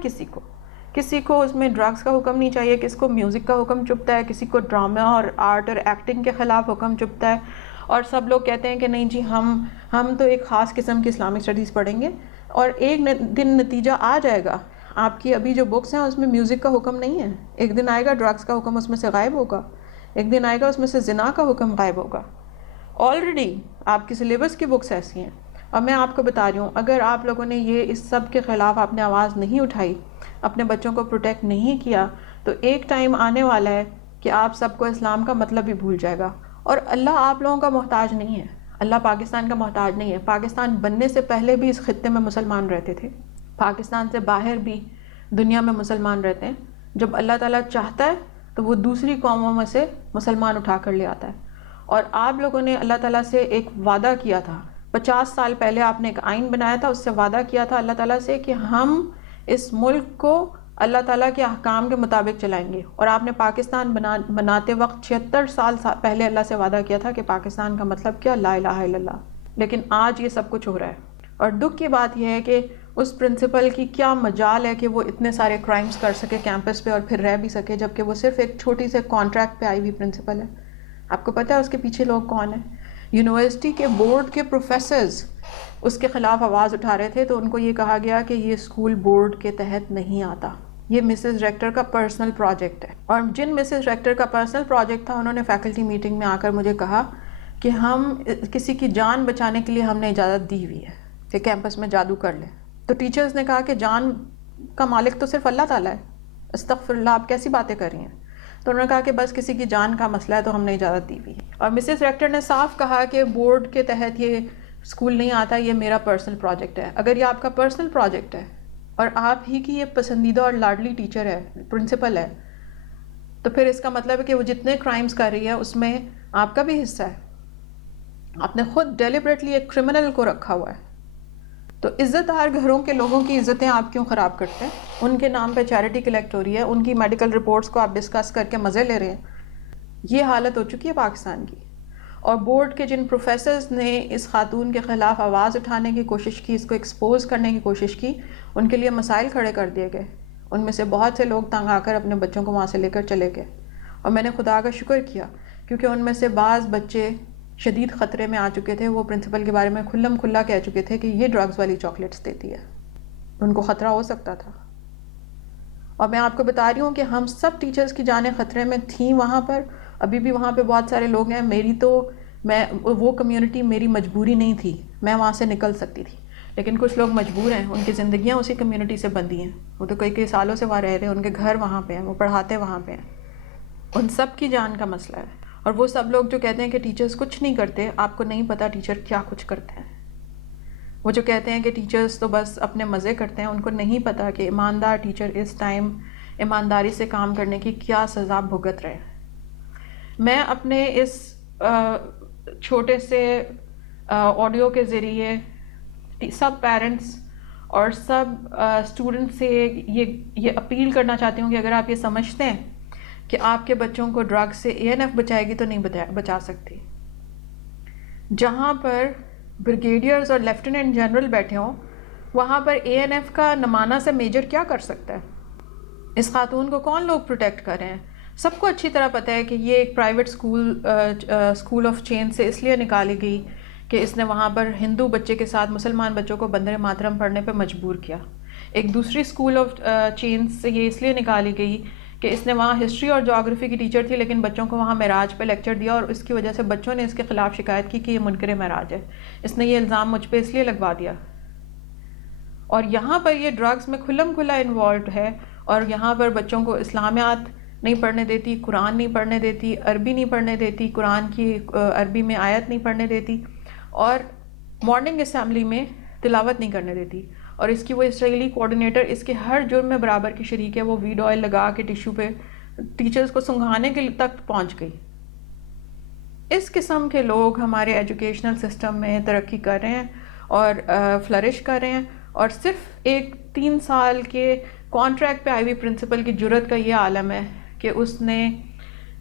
کسی کو اس میں ڈرگس کا حکم نہیں چاہیے، کسی کو میوزک کا حکم چبھتا ہے، کسی کو ڈرامہ اور آرٹ اور ایکٹنگ کے خلاف حکم چبھتا ہے. اور سب لوگ کہتے ہیں کہ نہیں جی ہم تو ایک خاص قسم کی اسلامک اسٹڈیز پڑھیں گے. اور ایک دن نتیجہ آ جائے گا. آپ کی ابھی جو بکس ہیں اس میں میوزک کا حکم نہیں ہے، ایک دن آئے گا ڈرگس کا حکم اس میں سے غائب ہوگا، ایک دن آئے گا اس میں سے زنا کا حکم غائب ہوگا. آلریڈی آپ کی سلیبس کی بکس ایسی ہیں. اور میں آپ کو بتا رہی ہوں اگر آپ لوگوں نے یہ اس سب کے خلاف آپ نے آواز نہیں اٹھائی، اپنے بچوں کو پروٹیکٹ نہیں کیا، تو ایک ٹائم آنے والا ہے کہ آپ سب کو اسلام کا مطلب ہی بھول جائے گا. اور اللہ آپ لوگوں کا محتاج نہیں ہے، اللہ پاکستان کا محتاج نہیں ہے. پاکستان بننے سے پہلے بھی اس خطے میں مسلمان رہتے تھے، پاکستان سے باہر بھی دنیا میں مسلمان رہتے ہیں. جب اللہ تعالیٰ چاہتا ہے تو وہ دوسری قوموں میں سے مسلمان اٹھا کر لے آتا ہے. اور آپ لوگوں نے اللہ تعالیٰ سے ایک وعدہ کیا تھا، 50 سال پہلے آپ نے ایک آئین بنایا تھا، اس سے وعدہ کیا تھا اللہ تعالیٰ سے کہ ہم اس ملک کو اللہ تعالیٰ کے احکام کے مطابق چلائیں گے. اور آپ نے پاکستان بناتے وقت 76 سال پہلے اللہ سے وعدہ کیا تھا کہ پاکستان کا مطلب کیا، لا الہ الا اللہ. لیکن آج یہ سب کچھ ہو رہا ہے. اور دکھ کی بات یہ ہے کہ اس پرنسپل کی کیا مجال ہے کہ وہ اتنے سارے کرائمز کر سکے کیمپس پہ اور پھر رہ بھی سکے، جبکہ وہ صرف ایک چھوٹی سے کانٹریکٹ پہ آئی ہوئی پرنسپل ہے. آپ کو پتہ ہے اس کے پیچھے لوگ کون ہیں؟ یونیورسٹی کے بورڈ کے پروفیسرز اس کے خلاف آواز اٹھا رہے تھے تو ان کو یہ کہا گیا کہ یہ اسکول بورڈ کے تحت نہیں آتا، یہ مسز ریکٹر کا پرسنل پروجیکٹ ہے. اور جن مسز ریکٹر کا پرسنل پروجیکٹ تھا انہوں نے فیکلٹی میٹنگ میں آ کر مجھے کہا کہ ہم کسی کی جان بچانے کے لیے ہم نے اجازت دی ہوئی ہے کہ کیمپس میں جادو کر لیں. تو ٹیچرز نے کہا کہ جان کا مالک تو صرف اللہ تعالیٰ ہے، استغفر اللہ، آپ کیسی باتیں کر رہی ہیں؟ تو انہوں نے کہا کہ بس کسی کی جان کا مسئلہ ہے تو ہم نے اجازت دی ہوئی ہے. اور مسز ریکٹر نے صاف کہا کہ بورڈ کے تحت یہ اسکول نہیں آتا، یہ میرا پرسنل پروجیکٹ ہے. اگر یہ آپ کا پرسنل پروجیکٹ ہے اور آپ ہی کی یہ پسندیدہ اور لاڈلی ٹیچر ہے، پرنسپل ہے، تو پھر اس کا مطلب ہے کہ وہ جتنے کرائمز کر رہی ہے اس میں آپ کا بھی حصہ ہے. آپ نے خود ڈیلیبریٹلی ایک کرمنل کو رکھا ہوا ہے. تو عزت دار گھروں کے لوگوں کی عزتیں آپ کیوں خراب کرتے ہیں؟ ان کے نام پہ چیریٹی کلیکٹ ہو رہی ہے، ان کی میڈیکل رپورٹس کو آپ ڈسکس کر کے مزے لے رہے ہیں. یہ حالت ہو چکی ہے پاکستان کی. اور بورڈ کے جن پروفیسرز نے اس خاتون کے خلاف آواز اٹھانے کی کوشش کی، اس کو ایکسپوز کرنے کی کوشش کی، ان کے لیے مسائل کھڑے کر دیے گئے. ان میں سے بہت سے لوگ تنگ آ کر اپنے بچوں کو وہاں سے لے کر چلے گئے. اور میں نے خدا کا شکر کیا کیونکہ ان میں سے بعض بچے شدید خطرے میں آ چکے تھے. وہ پرنسپل کے بارے میں کھلم کھلا کہہ چکے تھے کہ یہ ڈرگز والی چاکلیٹس دیتی ہے. ان کو خطرہ ہو سکتا تھا. اور میں آپ کو بتا رہی ہوں کہ ہم سب ٹیچرز کی جانیں خطرے میں تھیں وہاں پر. ابھی بھی وہاں پہ بہت سارے لوگ ہیں. وہ کمیونٹی میری مجبوری نہیں تھی, میں وہاں سے نکل سکتی تھی, لیکن کچھ لوگ مجبور ہیں, ان کی زندگیاں اسی کمیونٹی سے بندھی ہیں. وہ تو کئی سالوں سے وہاں رہ رہے ہیں, ان کے گھر وہاں پہ ہیں, وہ پڑھاتے وہاں پہ ہیں. ان سب کی جان کا مسئلہ ہے. اور وہ سب لوگ جو کہتے ہیں کہ ٹیچرز کچھ نہیں کرتے, آپ کو نہیں پتا ٹیچر کیا کچھ کرتے ہیں. وہ جو کہتے ہیں کہ ٹیچرز تو بس اپنے مزے کرتے ہیں, ان کو نہیں پتا کہ ایماندار ٹیچر اس ٹائم ایمانداری سے کام کرنے کی کیا سزا بھگت رہے. میں اپنے اس چھوٹے سے آڈیو کے ذریعے سب پیرنٹس اور سب اسٹوڈنٹس سے یہ اپیل کرنا چاہتی ہوں کہ اگر آپ یہ سمجھتے ہیں کہ آپ کے بچوں کو ڈرگ سے ANF بچائے گی تو نہیں بچا سکتی. جہاں پر بریگیڈیئرز اور لیفٹیننٹ جنرل بیٹھے ہوں, وہاں پر ANF کا نمانہ سے میجر کیا کر سکتا ہے؟ اس خاتون کو کون لوگ پروٹیکٹ کر رہے ہیں؟ سب کو اچھی طرح پتہ ہے کہ یہ ایک پرائیویٹ اسکول آف چین سے اس لیے نکالی گئی کہ اس نے وہاں پر ہندو بچے کے ساتھ مسلمان بچوں کو بندے ماترم پڑھنے پہ مجبور کیا. ایک دوسری اسکول آف چین سے یہ اس لیے نکالی گئی کہ اس نے وہاں ہسٹری اور جغرافی کی ٹیچر تھی, لیکن بچوں کو وہاں معراج پہ لیکچر دیا, اور اس کی وجہ سے بچوں نے اس کے خلاف شکایت کی کہ یہ منکر معراج ہے. اس نے یہ الزام مجھ پہ اس لیے لگوا دیا. اور یہاں پر یہ ڈرگز میں کھلم کھلا انوالوڈ ہے, اور یہاں پر بچوں کو اسلامیات نہیں پڑھنے دیتی, قرآن نہیں پڑھنے دیتی, عربی نہیں پڑھنے دیتی, قرآن کی عربی میں آیت نہیں پڑھنے دیتی, اور مارننگ اسمبلی میں تلاوت نہیں کرنے دیتی. اور اس کی وہ اسرائیلی کوارڈینیٹر اس کے ہر جرم میں برابر کی شریک ہے. وہ ویڈ آئل لگا کے ٹیشو پہ ٹیچرز کو سنگھانے کے تک پہنچ گئی. اس قسم کے لوگ ہمارے ایجوکیشنل سسٹم میں ترقی کر رہے ہیں اور فلرش کر رہے ہیں, اور صرف ایک 3 سال کے کانٹریکٹ پہ آئی ہوئی پرنسپل کی جرت کا یہ عالم ہے کہ اس نے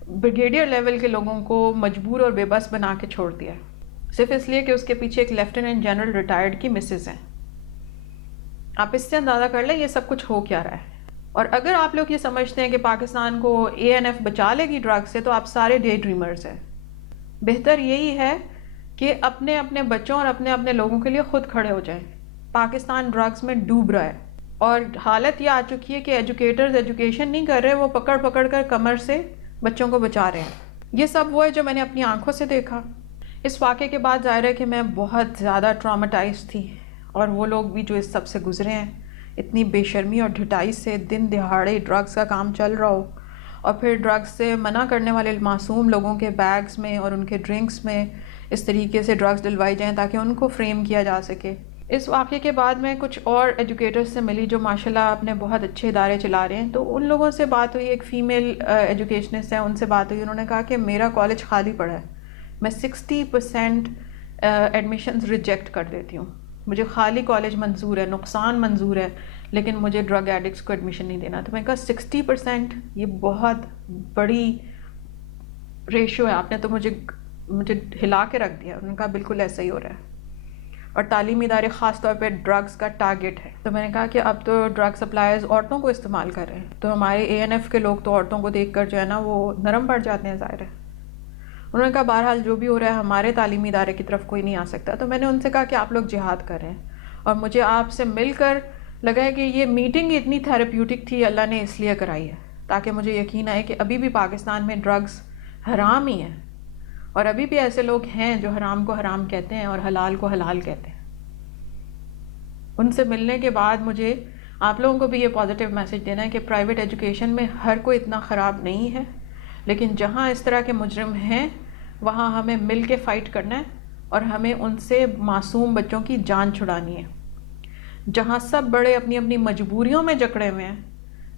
بریگیڈیئر لیول کے لوگوں کو مجبور اور بے بس بنا کے چھوڑ دیا, صرف اس لیے کہ اس کے پیچھے ایک لیفٹیننٹ جنرل ریٹائرڈ کی مسز ہیں. آپ اس سے اندازہ کر لیں یہ سب کچھ ہو کیا رہا ہے. اور اگر آپ لوگ یہ سمجھتے ہیں کہ پاکستان کو ANF بچا لے گی ڈرگ سے, تو آپ سارے ڈے ڈریمرز ہیں. بہتر یہی ہے کہ اپنے اپنے بچوں اور اپنے اپنے لوگوں کے لیے خود کھڑے ہو جائیں. پاکستان ڈرگز میں ڈوب رہا ہے, اور حالت یہ آ چکی ہے کہ ایجوکیٹرز ایجوکیشن نہیں کر رہے, وہ پکڑ پکڑ کر کمر سے بچوں کو بچا رہے ہیں. یہ سب وہ ہے جو میں نے اپنی آنکھوں سے دیکھا. اس واقعے کے بعد ظاہر ہے کہ میں بہت زیادہ ٹراماٹائز تھی, اور وہ لوگ بھی جو اس سب سے گزرے ہیں, اتنی بے شرمی اور ڈھٹائی سے دن دہاڑے ڈرگز کا کام چل رہا ہو, اور پھر ڈرگز سے منع کرنے والے معصوم لوگوں کے بیگز میں اور ان کے ڈرنکس میں اس طریقے سے ڈرگز ڈلوائی جائیں تاکہ ان کو فریم کیا جا سکے. اس واقعے کے بعد میں کچھ اور ایجوکیٹرز سے ملی جو ماشاءاللہ اپنے بہت اچھے ادارے چلا رہے ہیں. تو ان لوگوں سے بات ہوئی, ایک فیمیل ایجوکیشنسٹ ہیں, ان سے بات ہوئی. انہوں نے کہا کہ میرا کالج خالی پڑا ہے, میں 60% ایڈمیشنز ریجیکٹ کر دیتی ہوں. مجھے خالی کالج منظور ہے, نقصان منظور ہے, لیکن مجھے ڈرگ ایڈکٹس کو ایڈمیشن نہیں دینا. تو میں نے کہا 60% یہ بہت بڑی ریشو ہے, آپ نے تو مجھے ہلا کے رکھ دیا. انہوں نے کہا بالکل ایسا ہی ہو رہا ہے, اور تعلیمی ادارے خاص طور پہ ڈرگز کا ٹارگٹ ہے. تو میں نے کہا کہ اب تو ڈرگ سپلائرز عورتوں کو استعمال کر رہے ہیں, تو ہمارے ANF کے لوگ تو عورتوں کو دیکھ کر جو ہے نا وہ نرم پڑ جاتے ہیں, ظاہر ہے. انہوں نے کہا بہرحال جو بھی ہو رہا ہے ہمارے تعلیمی ادارے کی طرف کوئی نہیں آ سکتا. تو میں نے ان سے کہا کہ آپ لوگ جہاد کر رہے ہیں, اور مجھے آپ سے مل کر لگا ہے کہ یہ میٹنگ اتنی تھیراپیوٹک تھی, اللہ نے اس لیے کرائی ہے تاکہ مجھے یقین آئے کہ ابھی بھی پاکستان میں ڈرگز حرام ہی ہیں, اور ابھی بھی ایسے لوگ ہیں جو حرام کو حرام کہتے ہیں اور حلال کو حلال کہتے ہیں. ان سے ملنے کے بعد مجھے آپ لوگوں کو بھی یہ پازیٹیو میسج دینا ہے کہ پرائیویٹ ایجوکیشن میں ہر کوئی اتنا خراب نہیں ہے, لیکن جہاں اس طرح کے مجرم ہیں وہاں ہمیں مل کے فائٹ کرنا ہے, اور ہمیں ان سے معصوم بچوں کی جان چھڑانی ہے. جہاں سب بڑے اپنی اپنی مجبوریوں میں جکڑے ہوئے ہیں,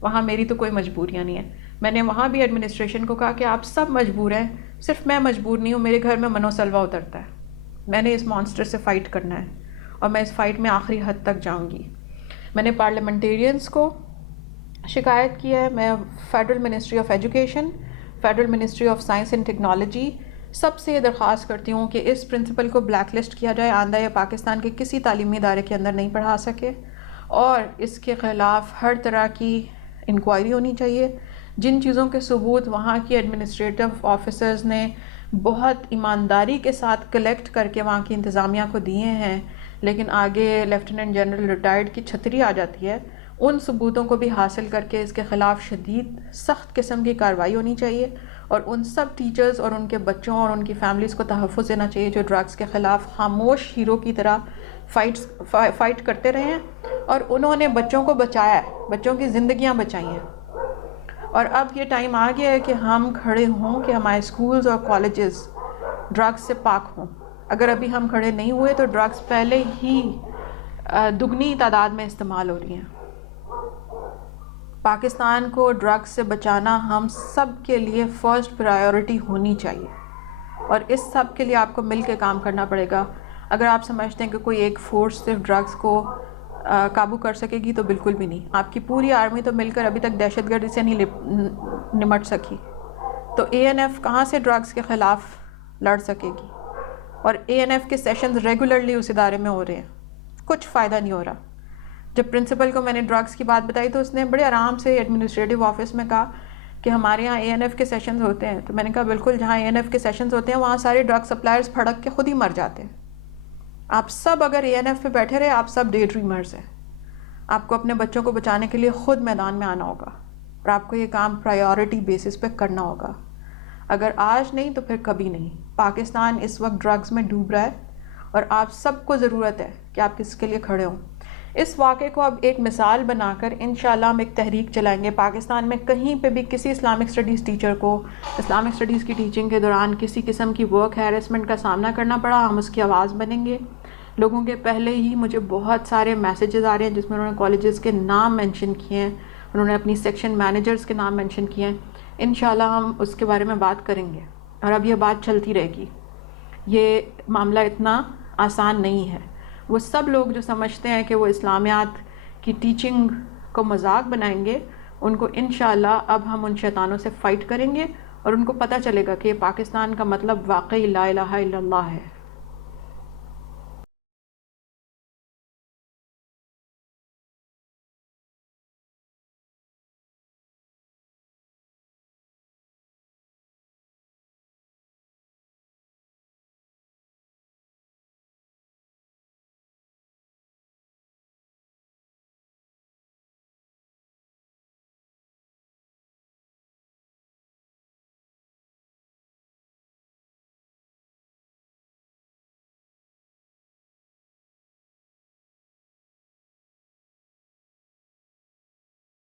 وہاں میری تو کوئی مجبوریاں نہیں ہیں. میں نے وہاں بھی ایڈمنسٹریشن کو کہا کہ آپ سب مجبور ہیں, صرف میں مجبور نہیں ہوں. میرے گھر میں منو سلوا اترتا ہے, میں نے اس مانسٹر سے فائٹ کرنا ہے, اور میں اس فائٹ میں آخری حد تک جاؤں گی. میں نے پارلیمنٹیرینز کو شکایت کی ہے, میں federal ministry of education, federal ministry of science and technology, سب سے یہ درخواست کرتی ہوں کہ اس پرنسپل کو بلیک لسٹ کیا جائے, آئندہ یہ پاکستان کے کسی تعلیمی ادارے کے اندر نہیں پڑھا سکے, اور اس کے خلاف ہر طرح کی انکوائری ہونی چاہیے. جن چیزوں کے ثبوت وہاں کی ایڈمنسٹریٹو آفیسرز نے بہت ایمانداری کے ساتھ کلیکٹ کر کے وہاں کی انتظامیہ کو دیے ہیں، لیکن آگے لیفٹیننٹ جنرل ریٹائرڈ کی چھتری آ جاتی ہے، ان ثبوتوں کو بھی حاصل کر کے اس کے خلاف شدید سخت قسم کی کارروائی ہونی چاہیے، اور ان سب ٹیچرز اور ان کے بچوں اور ان کی فیملیز کو تحفظ دینا چاہیے جو ڈرگز کے خلاف خاموش ہیرو کی طرح فائٹ کرتے رہے ہیں، اور انہوں نے بچوں کو بچایا ہے، بچوں کی زندگیاں بچائی ہیں۔ اور اب یہ ٹائم آ گیا ہے کہ ہم کھڑے ہوں کہ ہمارے اسکولز اور کالجز ڈرگز سے پاک ہوں۔ اگر ابھی ہم کھڑے نہیں ہوئے تو ڈرگز پہلے ہی دگنی تعداد میں استعمال ہو رہی ہیں۔ پاکستان کو ڈرگز سے بچانا ہم سب کے لیے فرسٹ پرائیورٹی ہونی چاہیے، اور اس سب کے لیے آپ کو مل کے کام کرنا پڑے گا۔ اگر آپ سمجھتے ہیں کہ کوئی ایک فورس صرف ڈرگز کو قابو کر سکے گی تو بالکل بھی نہیں، آپ کی پوری آرمی تو مل کر ابھی تک دہشت گردی سے نہیں نمٹ سکی، تو اے این ایف کہاں سے ڈرگز کے خلاف لڑ سکے گی؟ اور اے این ایف کے سیشنز ریگولرلی اس ادارے میں ہو رہے ہیں، کچھ فائدہ نہیں ہو رہا۔ جب پرنسپل کو میں نے ڈرگز کی بات بتائی تو اس نے بڑے آرام سے ایڈمنسٹریٹو آفس میں کہا کہ ہمارے یہاں اے این ایف کے سیشنز ہوتے ہیں، تو میں نے کہا بالکل، جہاں اے این ایف کے سیشنز ہوتے ہیں وہاں سارے ڈرگ سپلائرز پھڑک کے خود ہی مر جاتے ہیں۔ آپ سب اگر اے این ایف پہ بیٹھے رہے، آپ سب ڈے ڈریمرز ہیں۔ آپ کو اپنے بچوں کو بچانے کے لیے خود میدان میں آنا ہوگا، اور آپ کو یہ کام پرائیورٹی بیسس پہ کرنا ہوگا۔ اگر آج نہیں تو پھر کبھی نہیں۔ پاکستان اس وقت ڈرگز میں ڈوب رہا ہے، اور آپ سب کو ضرورت ہے کہ آپ کس کے لیے کھڑے ہوں۔ اس واقعے کو اب ایک مثال بنا کر انشاءاللہ ہم ایک تحریک چلائیں گے۔ پاکستان میں کہیں پہ بھی کسی اسلامک اسٹڈیز ٹیچر کو اسلامک اسٹڈیز کی ٹیچنگ کے دوران کسی قسم کی ورک ہیرسمنٹ کا سامنا کرنا پڑا، ہم اس کی آواز بنیں گے۔ لوگوں کے پہلے ہی مجھے بہت سارے میسیجز آ رہے ہیں جس میں انہوں نے کالجز کے نام مینشن کیے ہیں، انہوں نے اپنی سیکشن مینیجرز کے نام مینشن کیے ہیں۔ انشاءاللہ ہم اس کے بارے میں بات کریں گے، اور اب یہ بات چلتی رہے گی۔ یہ معاملہ اتنا آسان نہیں ہے۔ وہ سب لوگ جو سمجھتے ہیں کہ وہ اسلامیات کی ٹیچنگ کو مذاق بنائیں گے، ان کو انشاءاللہ اب ہم ان شیطانوں سے فائٹ کریں گے، اور ان کو پتہ چلے گا کہ پاکستان کا مطلب واقعی لا الہ الا اللہ ہے۔